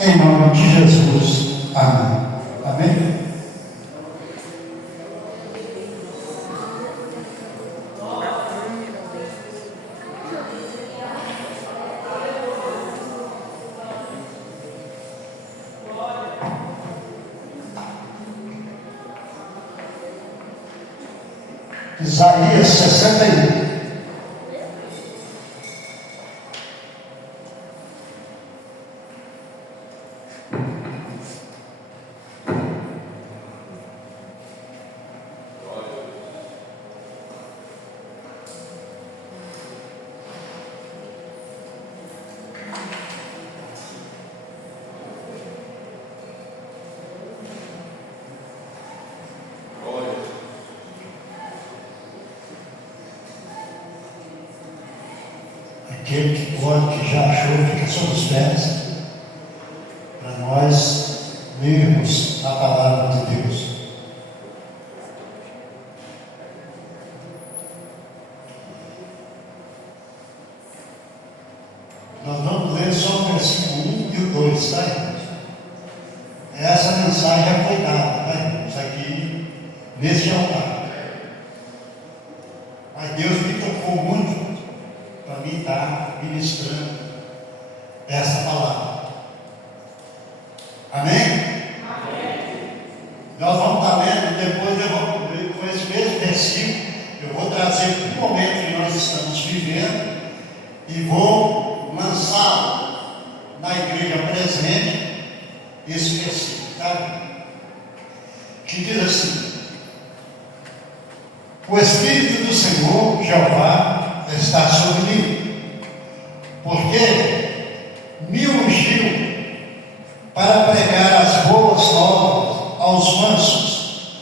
em nome de Jesus, amém. Isaías 61. Aquele que pode, que já achou, fica sobre os pés, para nós lermos a palavra de Deus. Nós vamos ler só o versículo 1 e o 2, tá, irmãos? Essa mensagem já foi dada, tá, irmãos? Aqui, nesse altar. Mas Deus me tocou muito para mim estar ministrando essa palavra. Amém? Amém. Nós vamos estar lendo, depois eu vou, com esse mesmo versículo, eu vou trazer para o momento que nós estamos vivendo e vou lançá-lo na igreja presente, esse versículo, tá? Que diz assim: o Espírito do Senhor, Jeová, está sobre mim, porque me ungiu para pregar as boas novas aos mansos,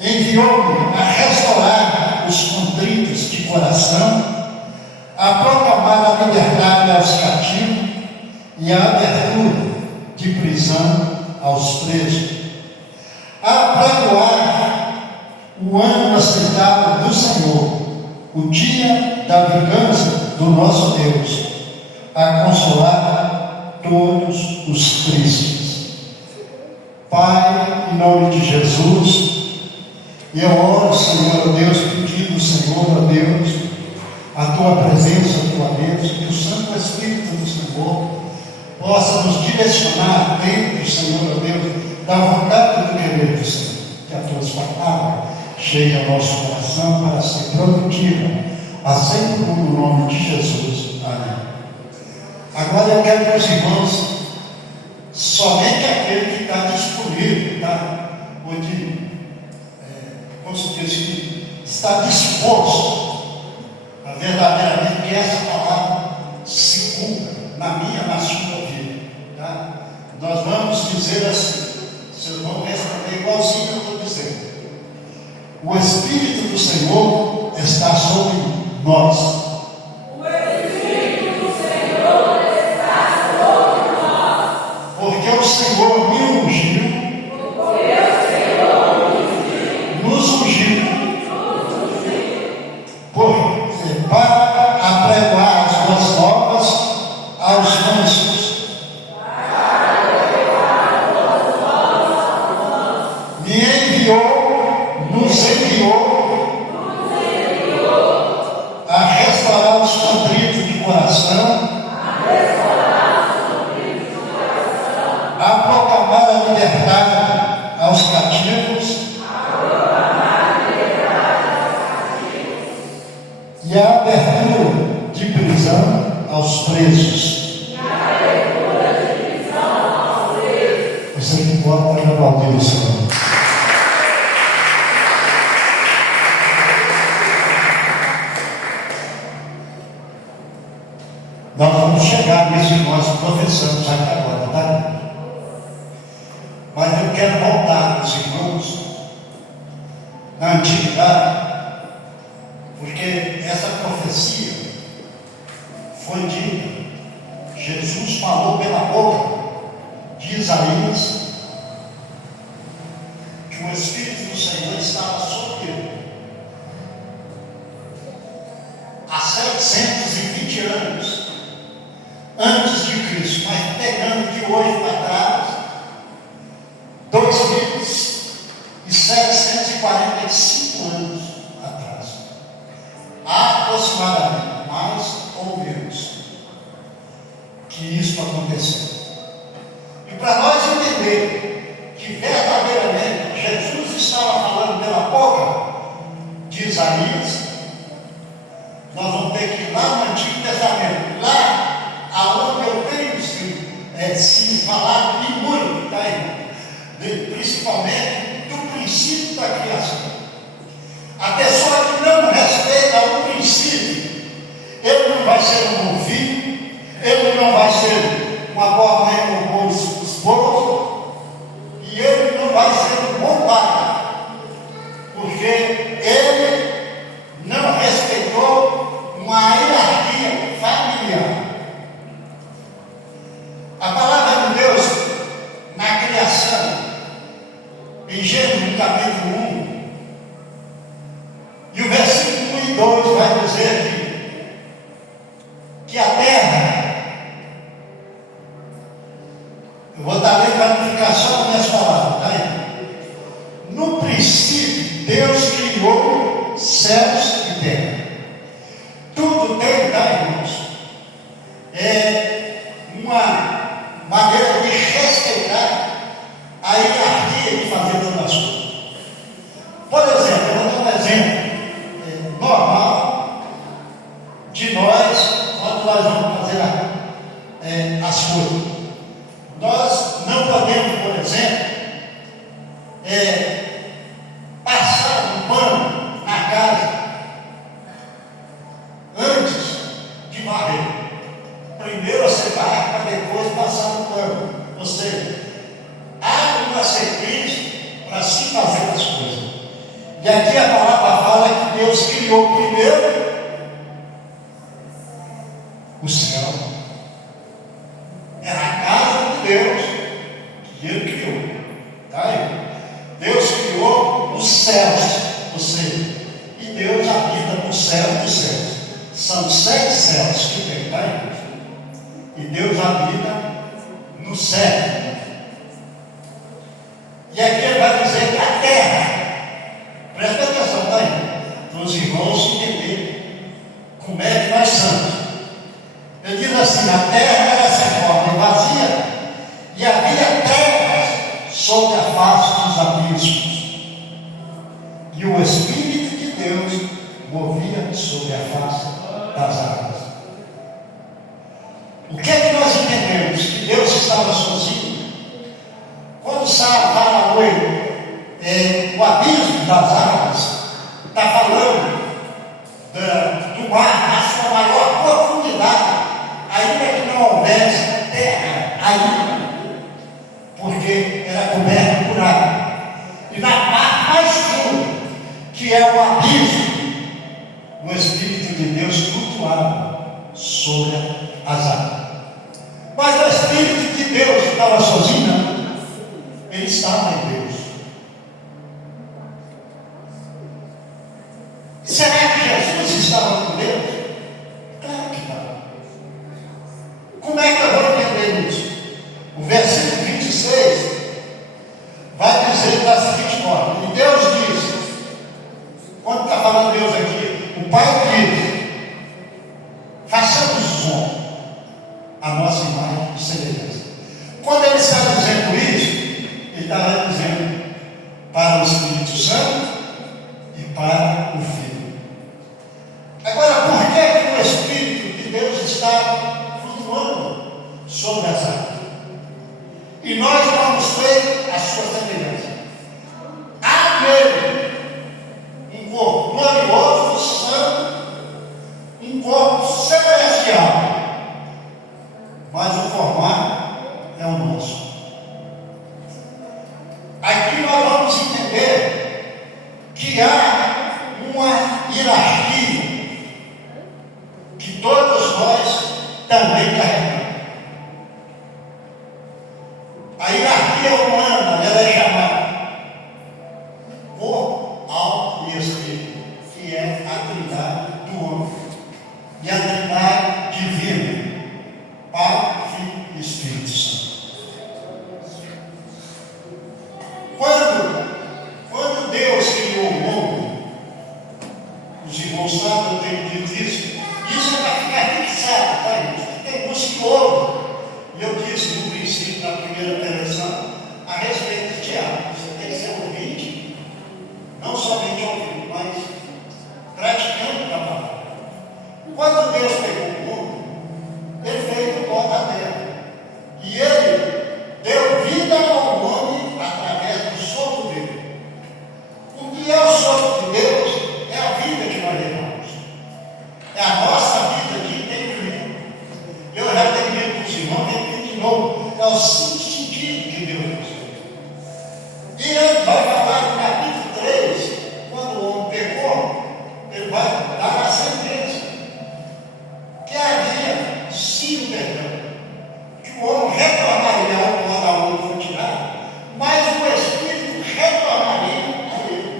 enviou-me a restaurar os contritos de coração, a proclamar a liberdade aos cativos e a abertura de prisão aos presos, a pregoar o ano aceitável do Senhor, o dia da vingança do nosso Deus, a consolar todos os tristes. Pai, em nome de Jesus, eu oro, Senhor Deus, pedindo, Senhor Deus, a tua presença, a tua bênção, que o Santo Espírito do Senhor possa nos direcionar dentro, Senhor, meu Deus, da vontade do querer do Senhor, que as tuas palavras cheguem ao nosso coração para ser produtiva, assim como no nome de Jesus. Amém. Agora eu quero que os irmãos, somente aquele que está disponível, tá? Onde, como se diz, que está disposto a verdadeiramente que essa palavra se cumpra na minha, na sua vida, tá? Nós vamos dizer assim, vocês vão responder igualzinho eu estou dizendo. O Espírito do Senhor está sobre nós. O Espírito do Senhor está sobre nós. Porque o Senhor me ungiu. Porque o Senhor Nos ungiu. Para apregoar as boas novas aos mansos. Me enviou, nos enviou a restaurar os contritos de coração, a proclamar a liberdade aos cativos e a abertura de prisão aos presos. Você que pode aplaudir o Senhor. Nós vamos chegar nisso que nós professamos aqui agora, tá? Mas eu quero voltar os irmãos na antiguidade, porque essa profecia foi dita. Jesus falou pela boca de Isaías que o Espírito do Senhor estava sobre ele. Há 720 anos antes de Cristo, mas pegando de hoje para trás, 2.745 anos atrás, aproximadamente, mais ou menos, que isso aconteceu. E para nós entender que verdadeiramente Jesus estava falando pela boca de Isaías, nós vamos ter que ir lá no Antigo Testamento, lá aonde eu tenho se falado de muito, tá, principalmente do princípio da criação. A pessoa que não respeita o princípio, ele não vai ser um bom filho, ele não vai ser uma boa mãe ou um bom esposo, e ele não vai ser um bom pai, porque ele não respeitou uma hierarquia familiar. A palavra de Deus na criação, em Gênesis capítulo 1, e o versículo 1 e 2 vai dizer que a terra, eu vou dar lei para não ficar só com minhas palavras, tá aí? No princípio, Deus criou céus e terra. Tudo tem, tá, irmãos? É uma maneira de respeitar a hierarquia de fazer todas as coisas. Por exemplo, eu vou dar um exemplo normal de nós, quando nós vamos fazer as coisas. Nós não podemos, por exemplo, passar um pano na casa antes de varrer. Primeiro você varre para depois passar um pano. Ou seja, há uma sequência para se fazer as coisas. E aqui a palavra fala que Deus criou primeiro o céu. Era a casa de Deus que Ele criou. Tá aí? Deus criou os céus, ou seja, e Deus habita no céu dos céus. São 7 céus que tem, tá aí? E Deus habita no céu. E aqui ele vai dizer que a terra, presta atenção, tá aí? Para os irmãos entenderem como é que nós a terra era sem forma e vazia, e havia trevas sobre a face dos abismos. E o Espírito de Deus movia sobre a face das águas. O que é que nós entendemos? Que Deus estava sozinho. Quando fala o abismo das águas, está falando do mar na sua maior profundidade, ainda que não houvesse terra ainda, porque era coberto por água. E na parte mais funda, que é o abismo, o Espírito de Deus flutuava sobre as águas. Mas o Espírito de Deus estava sozinho? Não. Ele estava em Deus. Será que Jesus estava com Deus? Claro que não. Como é que eu vou entender isso? O versículo 26 vai dizer da seguinte forma: e Deus diz, quando está falando Deus aqui, o Pai diz: façamos os homens a nossa imagem e semelhança. Quando ele está dizendo isso, ele está dizendo para o Espírito Santo e para o Filho. Agora, por que o Espírito de Deus está flutuando sobre as águas? E nós vamos ter a sua semelhança. Há nele um corpo glorioso, santo, um corpo celestial, mas o formato é o nosso. Aqui nós vamos entender que há uma hierarquia que todos nós também carregamos. A hierarquia humana, ela é chamada corpo, alma e espírito, que é a trindade do homem, e a trindade divina, Pai, Filho e Espírito Santo. Quando Deus criou o mundo, os irmãos sabem, eu tenho dito isso é para ficar fixado, tá, irmãos? Tem uns que ouvem, e eu disse no princípio da primeira preleção, a respeito de Tiago, você tem que ser ouvinte, não somente ouvir, mas praticando a palavra. Quando Deus pegou o mundo, ele fez do pó da terra, e ele deu vida ao homem através do sopro dele. O que é o sopro de Deus? É a vida que nós levamos. É a nossa vida que tem vida. Eu já tenho dito para os irmãos, repito de novo, é o sentido que Deus nos deu. E ele vai falar no capítulo 3, quando o homem pecou, ele vai dar a sentença que havia sim o perdão, que o homem retornaria ao quando a outra foi tirada, mas o Espírito retornaria a ele.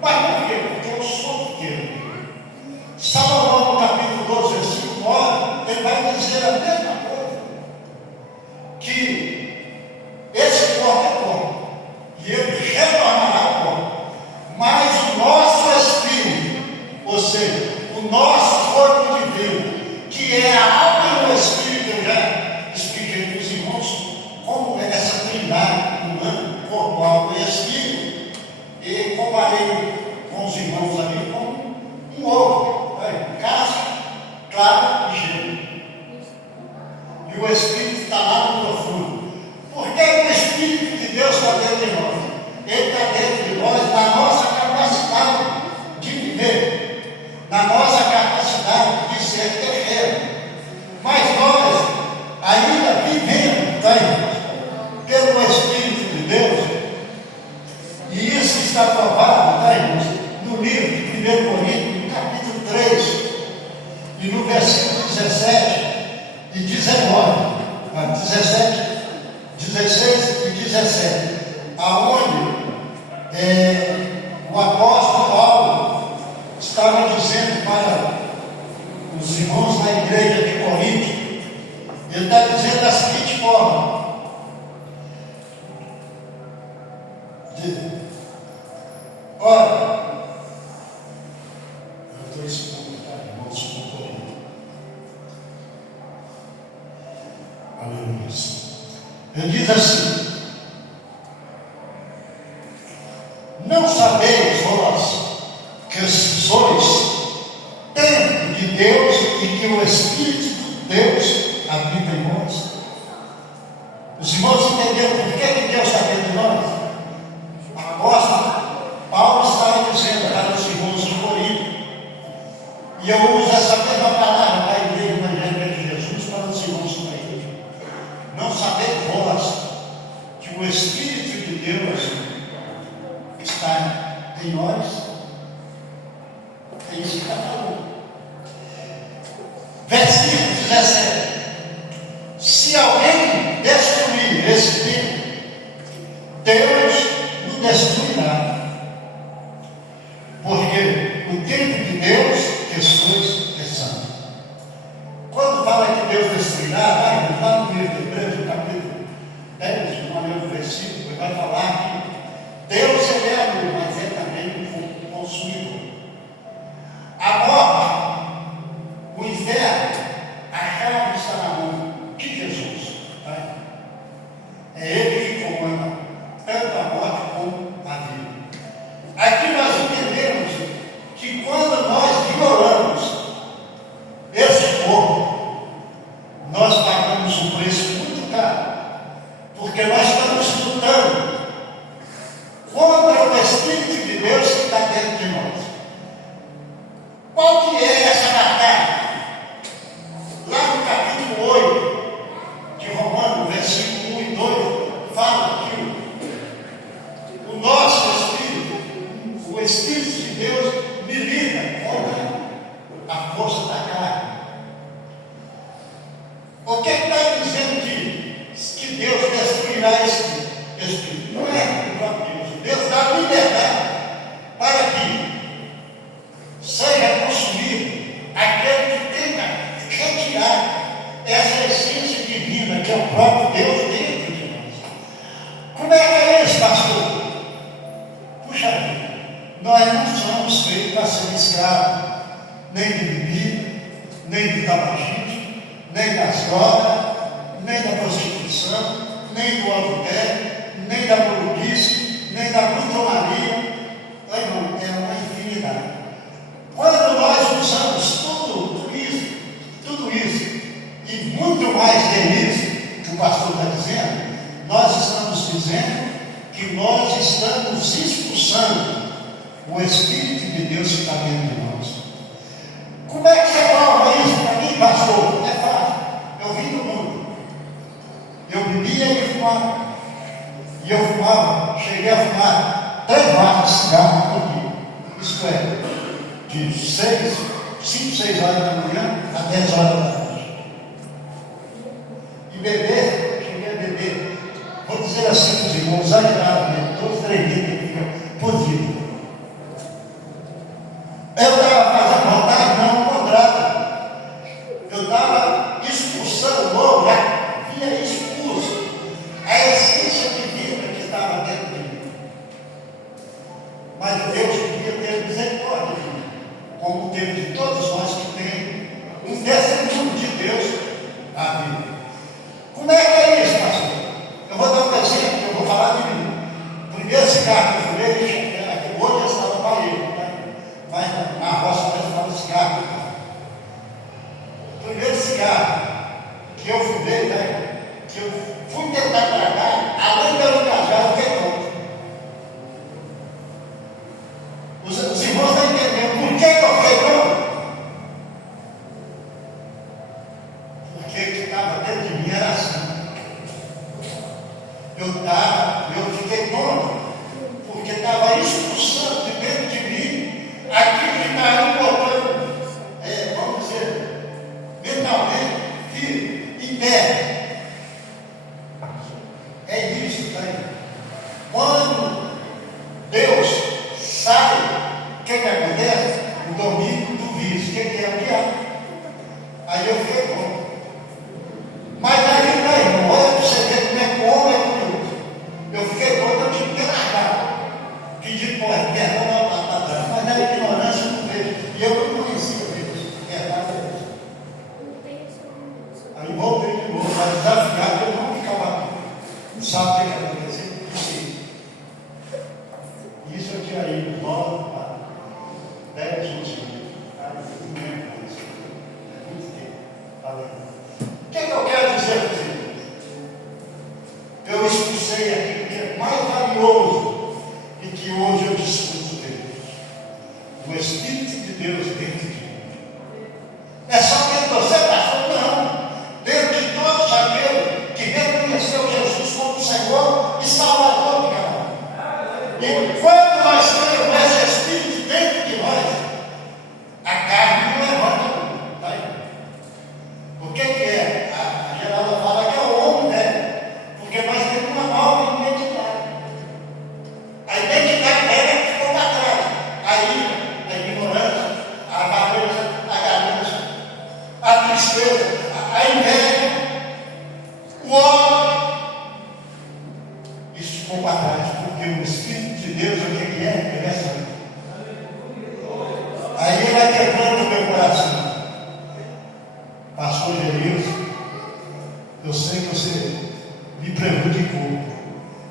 Mas por quê? Porque o sopro que ele deu. Salomão, no capítulo 12, versículo 9, ele vai dizer a mesma coisa, que esse corpo é corpo, e ele retornará ao corpo, mas o nosso Espírito, ou seja, o nosso corpo de Deus, que é a alma e o Espírito, eu já expliquei para os irmãos como é essa trindade humana, corpo, alma e Espírito, e comparei com os irmãos ali como um ovo, casca, clara e gelo. E o Espírito está lá no profundo. Por que o Espírito de Deus está dentro de nós? Ele está dentro de nós na nossa capacidade de viver, na nossa capacidade de ser terreno. Mas nós ainda vivemos, pelo Espírito de Deus, e isso está provado, no livro de 1 Coríntios, no capítulo 3, e no versículo 17 e 19, 16 e 17, aonde o apóstolo Paulo estava dizendo para os irmãos da igreja de Corinto, ele está dizendo da seguinte forma: olha, eu estou expondo, tá, irmãos, Jesus. Ele diz assim: não sabeis vós que sois templo de Deus e que o Espírito de Deus habita em vós? Os irmãos entenderam por que Deus está dentro de nós? A apóstolo Paulo estava dizendo para os irmãos de Corinto, e eu uso essa mesma palavra para a igreja evangélica de Jesus para os irmãos da igreja. Não sabeis vós que o Espírito de Deus está em nós? É isso que está falando. Versículo 17: se alguém destruir esse templo, Deus o destruirá, porque o templo de Deus que sois é santo. Quando fala que Deus destruirá, lá no livro de Hebreus, no capítulo 10, no primeiro versículo, ele vai falar que Deus é amor, mas é também um consumidor. A morte, o inferno, a chave está na mão de Jesus. Tá? É Ele que comanda tanto a morte como a vida. Aqui nós entendemos que quando nós violamos esse corpo, nós pagamos um preço muito caro, porque nós estamos lutando contra o Espírito de Deus que está dentro de nós. Qual que é essa batalha? Lá no capítulo 8 de Romanos, versículo 1 e 2, fala que o nosso Espírito, o Espírito de Deus, milita contra a força da carne. O que está dizendo que Deus destruirá esse Espírito? Não é o próprio Deus. Deus dá liberdade para que seja consumido aquele que tenta retirar essa essência divina que é o próprio Deus dentro de nós. Como é que é isso, pastor? Puxa vida, nós não somos feitos para ser escravos, nem de bebida, nem de tabagismo, nem das drogas, nem da prostituição, nem do adultério, nem da maluquice, nem da glutonaria. É uma infinidade. Quando nós usamos tudo isso, e muito mais que isso que o pastor está dizendo, nós estamos dizendo que nós estamos expulsando o Espírito de Deus que está dentro de nós. Como é que você prova isso para mim, pastor? É fácil. Eu vim do mundo. Eu bebia e fumava. E eu fumava, cheguei a fumar 3 maços de cigarro por dia. Isto é, de 5, 6 horas da manhã a 10 horas da noite. E beber, cheguei a beber, vou dizer assim para os irmãos, exagerado mesmo, 2, 3 litros por dia. Eu estava fazendo vontade, não, ao contrário. Eu estava expulsando logo, havia expulso a essência divina que estava dentro de mim. Mas Deus podia ter misericórdia de mim, como teve de todos nós que tem um testemunho de Deus na vida. Como é que é isso, pastor? Eu vou dar um exemplo, eu vou falar de mim. O primeiro cigarro que eu fumei, hoje eu estava para ele, mas na roça nós falamos cigarro. O primeiro cigarro que eu fumei, que eu fui tentar tragar, além de eu engajar, eu fiquei tonto. Os irmãos estão entendendo por que eu fiquei tonto? Porque o que estava dentro de mim era assim. Eu fiquei tonto, porque estava expulsando de dentro de mim aquilo que estava me botando, vamos dizer, mentalmente, em pé. É isso, tá aí. Quando Deus sai, o que acontece? O domínio do vício. O que é o diabo? Aí eu fiquei bom. Mas aí, tá, irmão, olha para você ver como é que o homem é curioso. Eu fiquei bom, eu tive que largar. Pedi por perdão lá atrás. Mas na ignorância eu não vejo. E eu não conhecia Deus. Verdade é isso. Aí voltei de novo, mas desafiado eu não vai quebrando o meu coração. Pastor Elias, eu sei que você me prejudicou.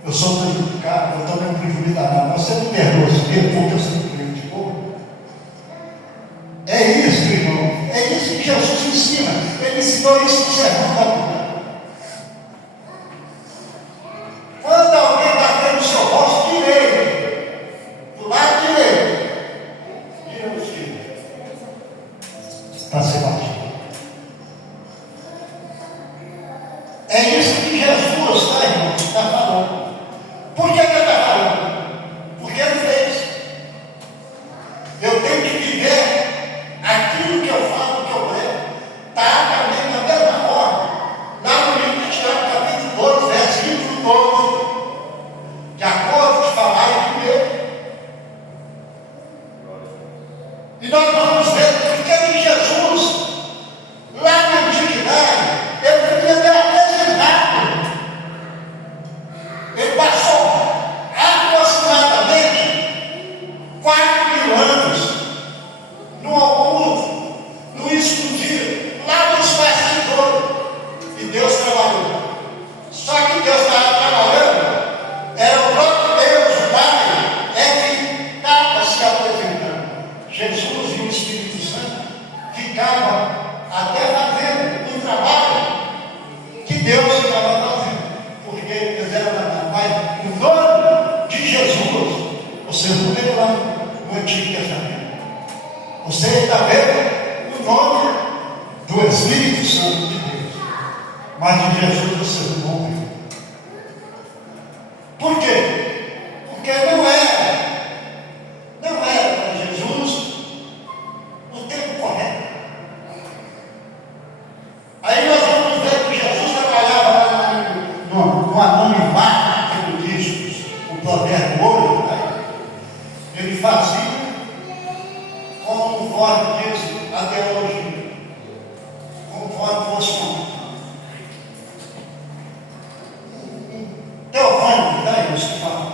Eu sou prejudicado, eu também prejuízo danado. Você me perdoa porque você me prejudicou? É isso, irmão. É isso que Jesus ensina. Ele ensinou isso no sermão da montanha. Quando alguém bater no seu rosto direito, do lado direito, vira o filho para ser batido. É isso que Jesus está falando. Por que ele está falando? Porque ele fez. Eu tenho que viver aquilo que eu falo, que eu levo. Está também da mesma forma. Lá no livro de Tiago, capítulo 2, versículo 12. De acordo com falar e comer. E nós vamos ver porque que Jesus, lá na antiguidade, ele podia ter apresentado. Ele passou aproximadamente 4.000 anos no oculto, no escondido, lá no bastidores. E Deus trabalhou. Só que Deus estava trabalhando, era o próprio Deus, o Pai, que estava se apresentando. Jesus e o Espírito Santo ficavam até fazendo o trabalho que Deus estava fazendo, porque eles eram da Pai. O nome de Jesus, você não vê lá no Antigo Testamento. Você está vendo o nome do Espírito Santo de Deus, mas de Jesus você não vê. Por quê? Porque não era para Jesus o tempo correto. Aí nós vamos ver que Jesus trabalhava no anonimato, como diz o provérbio hoje, né? Ele fazia conforme diz até hoje, conforme fosse um Teofânio, né? Isso que fala.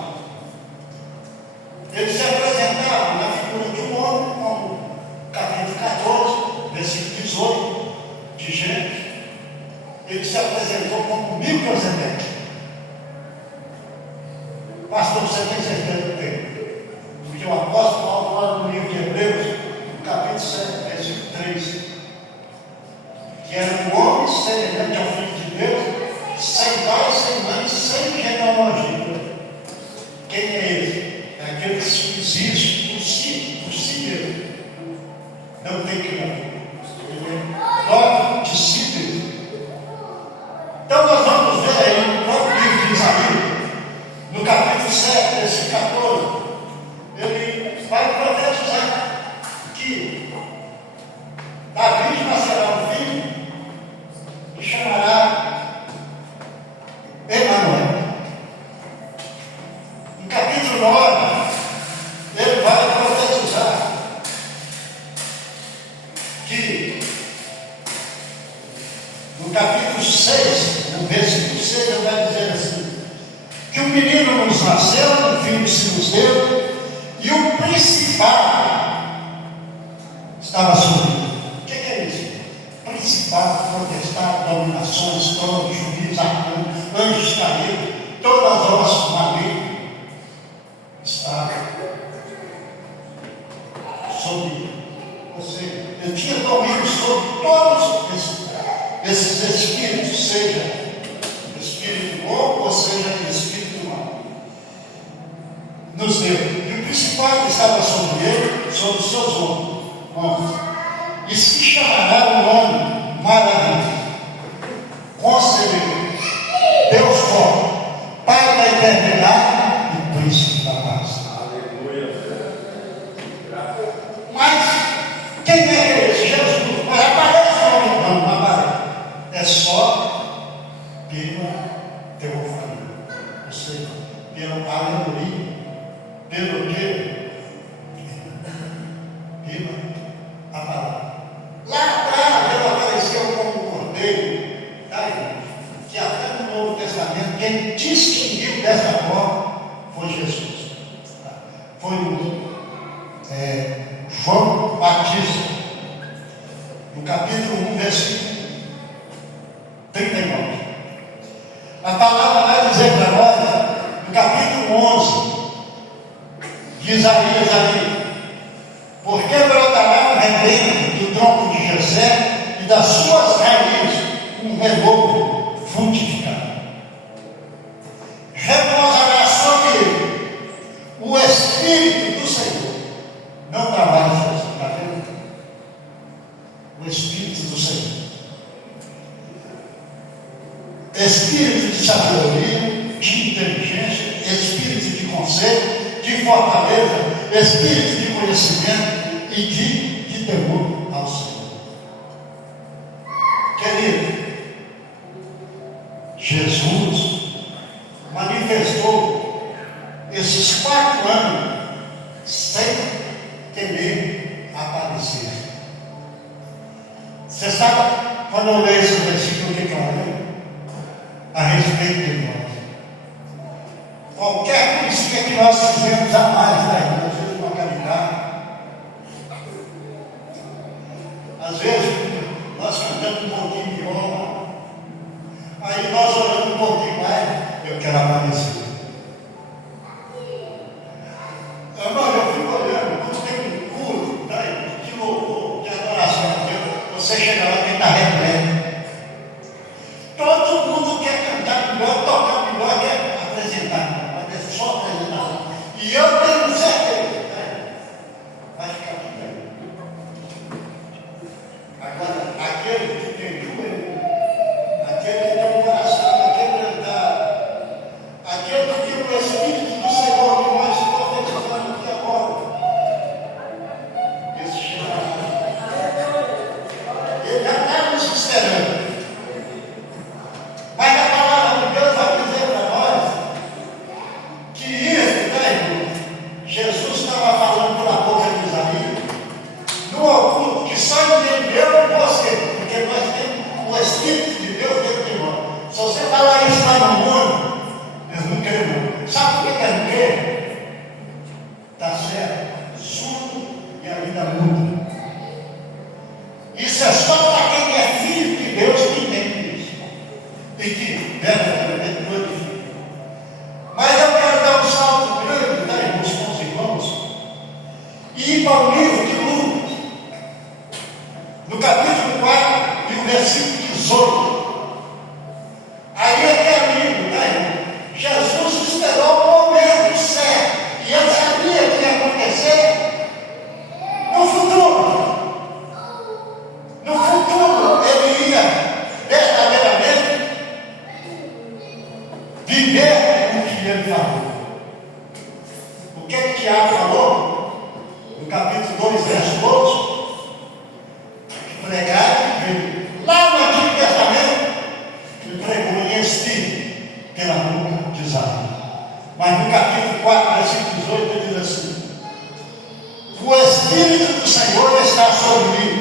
Ele se apresentava na figura de um homem, como capítulo 14, versículo 18 de Gênesis. Ele se apresentou como Melquisedeque. Pastor, você tem certeza do quê? Porque o apóstolo Paulo fala no livro de Hebreus, no capítulo 7, versículo 3, que era um homem semelhante ao Filho de Deus, sem pai, sem mãe, sem genealogia. Quem é ele? É aquele que subsiste por si mesmo. Não tem que morrer. Ele é próprio de si mesmo. Então nós vamos ver aí no próprio livro de Isaías, no capítulo 7, versículo 14, ele vai profetizar que Davi nascerá um filho e chamará Emanuel. No capítulo 9, ele vai profetizar que no capítulo 6, no versículo 6, ele vai dizer assim: que o menino nos nasceu, um filho se nos deu, e o principado estava sobre ele. O que é isso? Principado, potestade, dominações, trono, juízo, arcano, anjos caídos, todas as obras malignas estavam sobre ele. Ou seja, ele tinha domínio sobre todos esses espíritos, seja espírito bom ou seja espírito mau. Nos deu. E o principal estava sobre ele, sobre os seus ombros. E se chamará o nome maravilhoso, Conselheiro, Deus forte, Pai da eternidade e Príncipe da paz. Mas quem é esse? Jesus. Mas aparece o nome, não aparece. É só pela teofania, ou seja, pela alegoria, pelo que? Pela a palavra. Lá atrás ele apareceu como um cordeiro, tá, que até no Novo Testamento quem distinguiu dessa forma foi Jesus. Foi o João Batista. capítulo 1, versículo 39. A palavra vai dizer para nós, no capítulo 11, de Isaías ali: porque brotará um rebento do tronco de Jessé, e das suas raízes um renovo frutificado. Repousará sobre ele o Espírito do Senhor. Não trabalha força, está vendo? O Espírito do Senhor. Espírito de sabedoria, de inteligência, espírito de conselho, de fortaleza, espírito de conhecimento e de temor ao Senhor. Querido, Jesus manifestou esses 4 anos sem temer aparecer. Você sabe, quando eu leio esse versículo, o que eu leio? A respeito de nós. Qualquer coisinha que nós fizemos jamais, né? Às vezes uma caridade. Às vezes nós cantamos um pouquinho de honra. Aí nós oramos um pouquinho mais. Eu quero aparecer. Irmão, eu fico olhando, quando tem um culto, de louvor, de adoração a Deus, você chega lá e está repleto. Todo mundo quer cantar melhor, tocar melhor, quer apresentar, mas é só apresentar. E eu tenho certeza, vai ficar tudo bem. Agora, aquele que tem joelho, aquele que tem um coração, aquele que tem o Espírito do Senhor, que nós profetizamos aqui agora, esse chegou. Ele já está nos esperando. Mas a palavra de Deus vai dizer para nós que isso, Jesus estava falando pela boca de Isaías, no oculto, que só entendeu você, porque nós temos o Espírito de Deus dentro de nós. Se você falar isso lá no mundo, eles não querem não. Sabe por que eles não querem? Está certo, surdo e ainda mudo. Isso é só para quem é filho de Deus que entende isso. E que verdadeiramente glorifica. Mas eu quero dar um salto grande, irmãos, com os irmãos, e ir para o livro de Lucas, no capítulo 4 e o versículo 18. Aí aquele livro, irmão, Jesus esperou o momento certo, e ele sabia o que ia acontecer no futuro. No futuro, ele ia verdadeiramente viver o que ele falou. O que Tiago falou? No capítulo 2, verso 12. Pregar e ver. Lá no Antigo Testamento, ele pregou em espírito pela boca de Isaías. Mas no capítulo 4, versículo 18, ele diz assim: o Espírito do Senhor está sobre mim,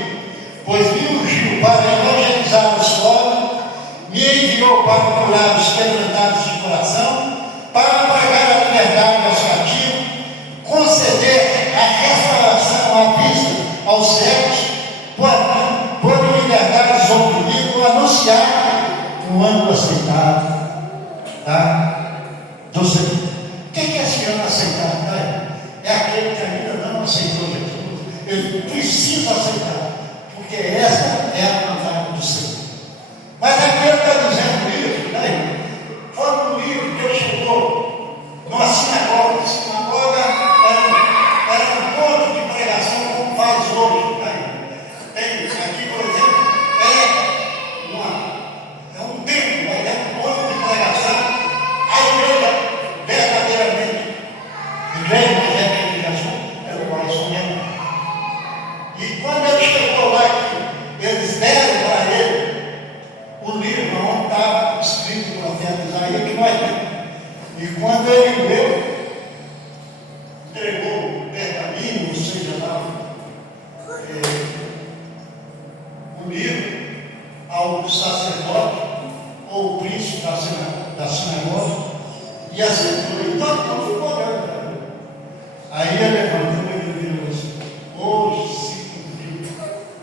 pois me ungiu para evangelizar os pobres, me enviou para curar os quebrantados de coração, para pregar a liberdade aos cativos, conceder a restauração à vista aos cegos, por liberdade aos oprimidos, anunciar o ano aceitável, do Senhor. O que é esse ano aceitável? É aquele que ainda não aceitou Jesus. Ele precisa aceitar, porque essa é a vontade do Senhor. Mas aqui ele está dizendo isso, foi um livro que ele chegou numa sinagoga. A sinagoga era um ponto de pregação como faz hoje. Tem aqui, por exemplo, é um templo, é um ponto de pregação. A igreja, verdadeiramente, igreja evangélica de Jesus, é o mais mesmo. E quando ele chegou lá, eles deram para ele o livro onde estava escrito o profeta Isaías, que nós temos. E quando ele leu, entregou o pergaminho, ou seja lá, o livro ao sacerdote ou o príncipe da sinagoga, e aceitou. Então ficou olhando. Aí ele levantou e ele virou assim: hoje se cumpriu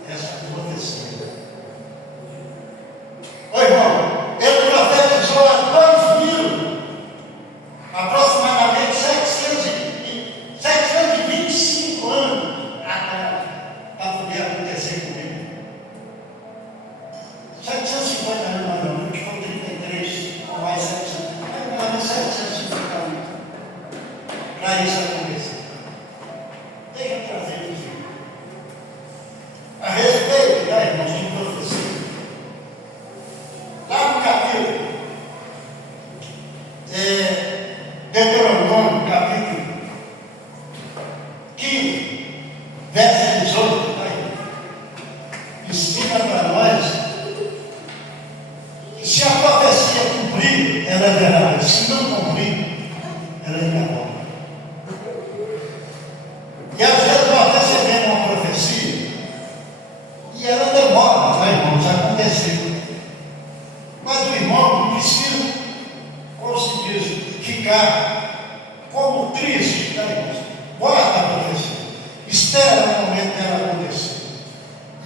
essa profecia.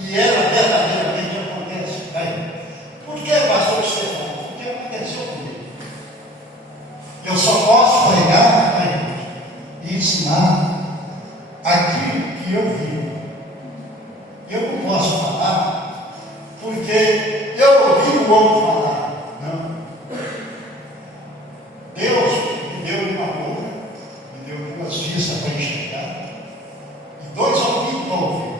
e ela verdadeiramente acontece. Aí, por que, pastor Estevão? Porque aconteceu comigo. Eu só posso pregar e ensinar aquilo que eu vi. Eu não posso falar porque eu ouvi o outro falar. Não. Deus me deu uma boca, me deu duas vistas para enxergar e dois ouvidos para ouvir.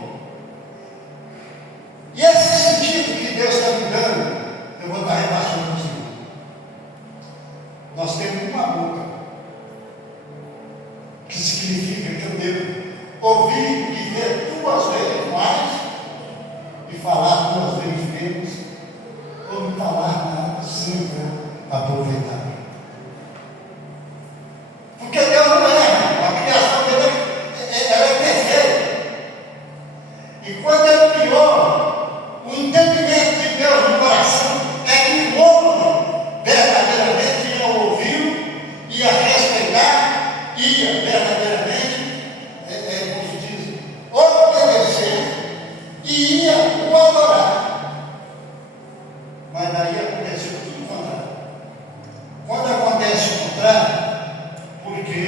E esse sentido que Deus está me dando, eu vou estar repassando para você. Nós temos uma boca, que significa que eu devo ouvir e ver duas vezes mais e falar duas vezes menos, ou não falar nada, sempre aproveitar. Porque Deus não erra, a criação dele ela é perfeita. E quando ele criou, o entendimento de Deus no coração é que o homem verdadeiramente ia ouvir, ia respeitar, ia verdadeiramente, como se diz, obedecer e ia o adorar. Mas daí aconteceu tudo o contrário. Quando acontece o contrário, porque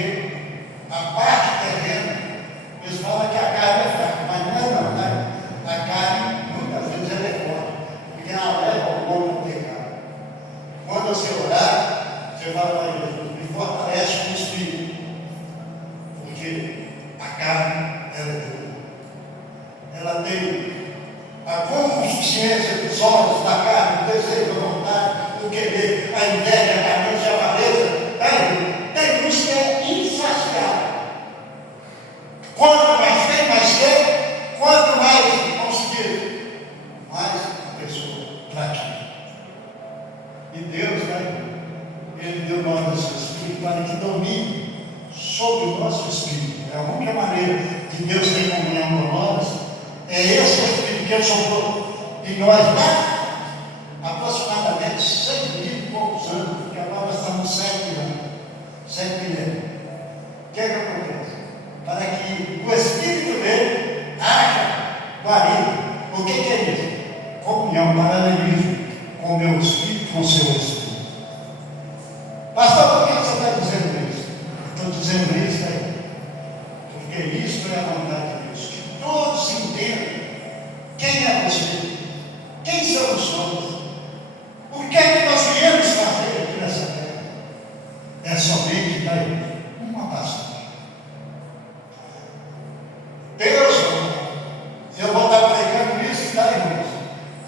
a parte terrena, eles falam que a carne é fraca, mas não é não, né? A carne, muitas vezes, ela é forte, porque ela leva o homem ao pecado. Quando você orar, você vai falar, Jesus, me fortalece com o Espírito, porque a carne, ela é dura. Ela tem a concupiscência dos olhos, da carne, o desejo, a vontade, o querer, a inveja, a ganância, a avareza. Tem luz que é insaciável. Quanto mais tem, mais quer, quanto mais conseguir, mais a pessoa pratica. E Deus, Ele deu nós esse Espírito para que domine sobre o nosso Espírito. É a única maneira que Deus tem comunhão com nós, é esse Espírito que Ele soprou em nós lá, aproximadamente 6 mil e poucos anos, porque agora nós estamos 7 anos. 7 milênios. O que é que acontece? Para que o Espírito dele haja guarida. O que é isso? Comunhão, paralelismo com o meu Espírito, com o seu Espírito. Pastor, por que você está dizendo isso? Estou dizendo isso aí, porque isso é a vontade de Deus. Que todos entendam quem é você, quem somos nós, o que é que nós viemos fazer aqui nessa terra. É somente daí uma passagem. Deus, eu vou estar pregando isso, está, irmãos?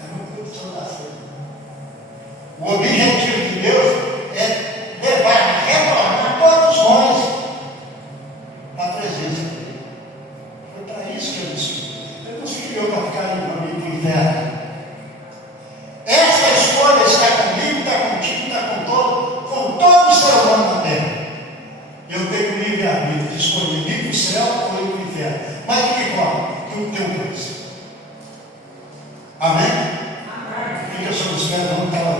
É no culto de saudação. O objetivo de Deus é levar, retornar todos nós à presença dele. Foi para isso que ele nos criou. Ele nos criou para ficar em para o inferno. Essa escolha está comigo, está contigo, está com todo ser humano na terra. Eu tenho livre-arbítrio de escolher ir para o céu ou ir para o inferno. Mas de que forma? Com o teu Deus. Amém? Amém. Fica sobre os pés, vamos estar lá.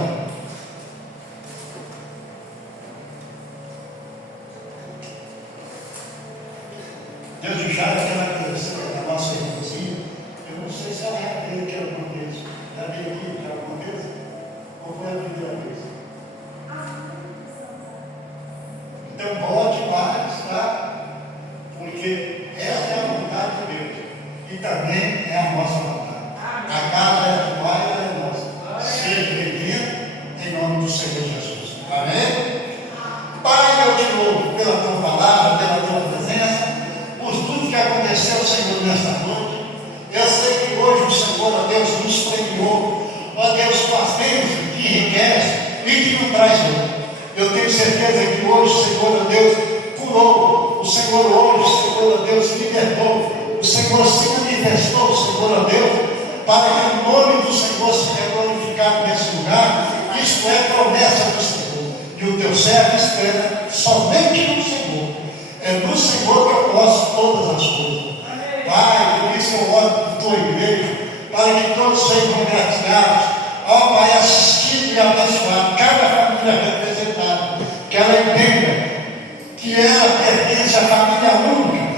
Deus de já aquela coisa, a nossa irmãzinha, eu não sei se ela já veio aqui alguma vez. Já veio aqui alguma vez? Ou foi a primeira vez? Então volte mais, tá? Porque essa é a vontade de Deus. E também é a nossa vontade. A casa é do Pai e é nossa. Seja bem-vindo em nome do Senhor Jesus. Amém? Pai, eu te louvo pela tua palavra, pela tua presença, por tudo que aconteceu, Senhor, nesta noite. Eu sei que hoje o Senhor, ó Deus, nos premiou, ó Deus, com as bênçãos que enriquece e que nos traz hoje. Eu tenho certeza que hoje o Senhor, ó Deus, curou, o Senhor hoje, o Senhor, ó Deus, libertou, o Senhor se manifestou, o Senhor, ó Deus, para que o nome do Senhor seja glorificado nesse lugar. Isto é promessa do Senhor, e o teu servo espera somente no Senhor. É no Senhor que eu posso todas as coisas. Pai, por isso eu oro por tua igreja, para que todos sejam graciados, ó Pai, assistido e abençoado, cada família representada, que ela entenda que ela pertence à família única,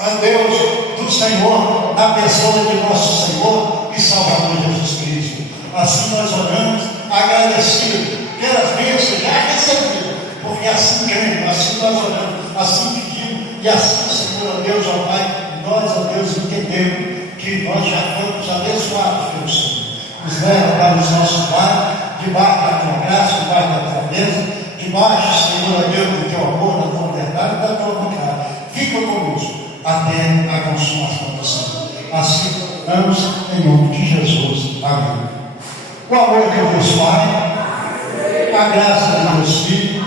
a Deus do Senhor, na pessoa de nosso Senhor Assim nós oramos, agradecidos pelas bênçãos já recebidas, porque assim cremos, assim nós oramos, assim pedimos, e assim, Senhor, Deus, ó Pai, nós, ó Deus, entendemos que nós já fomos abençoados pelo Senhor. Nos leva para os nossos lares, debaixo da tua graça, debaixo da tua bênção, debaixo, Senhor, ó Deus, do teu amor, da tua verdade, da tua vontade. Fica conosco até a consumação do Senhor. Assim oramos em nome de Jesus. Amém. O amor de Deus Pai, a graça de Deus Filho,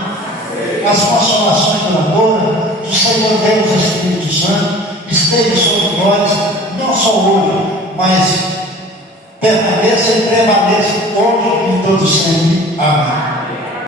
as consolações do amor do Senhor Deus Espírito Santo esteja sobre nós, não só hoje, mas permaneça e prevaleça hoje e todo sempre. Amém.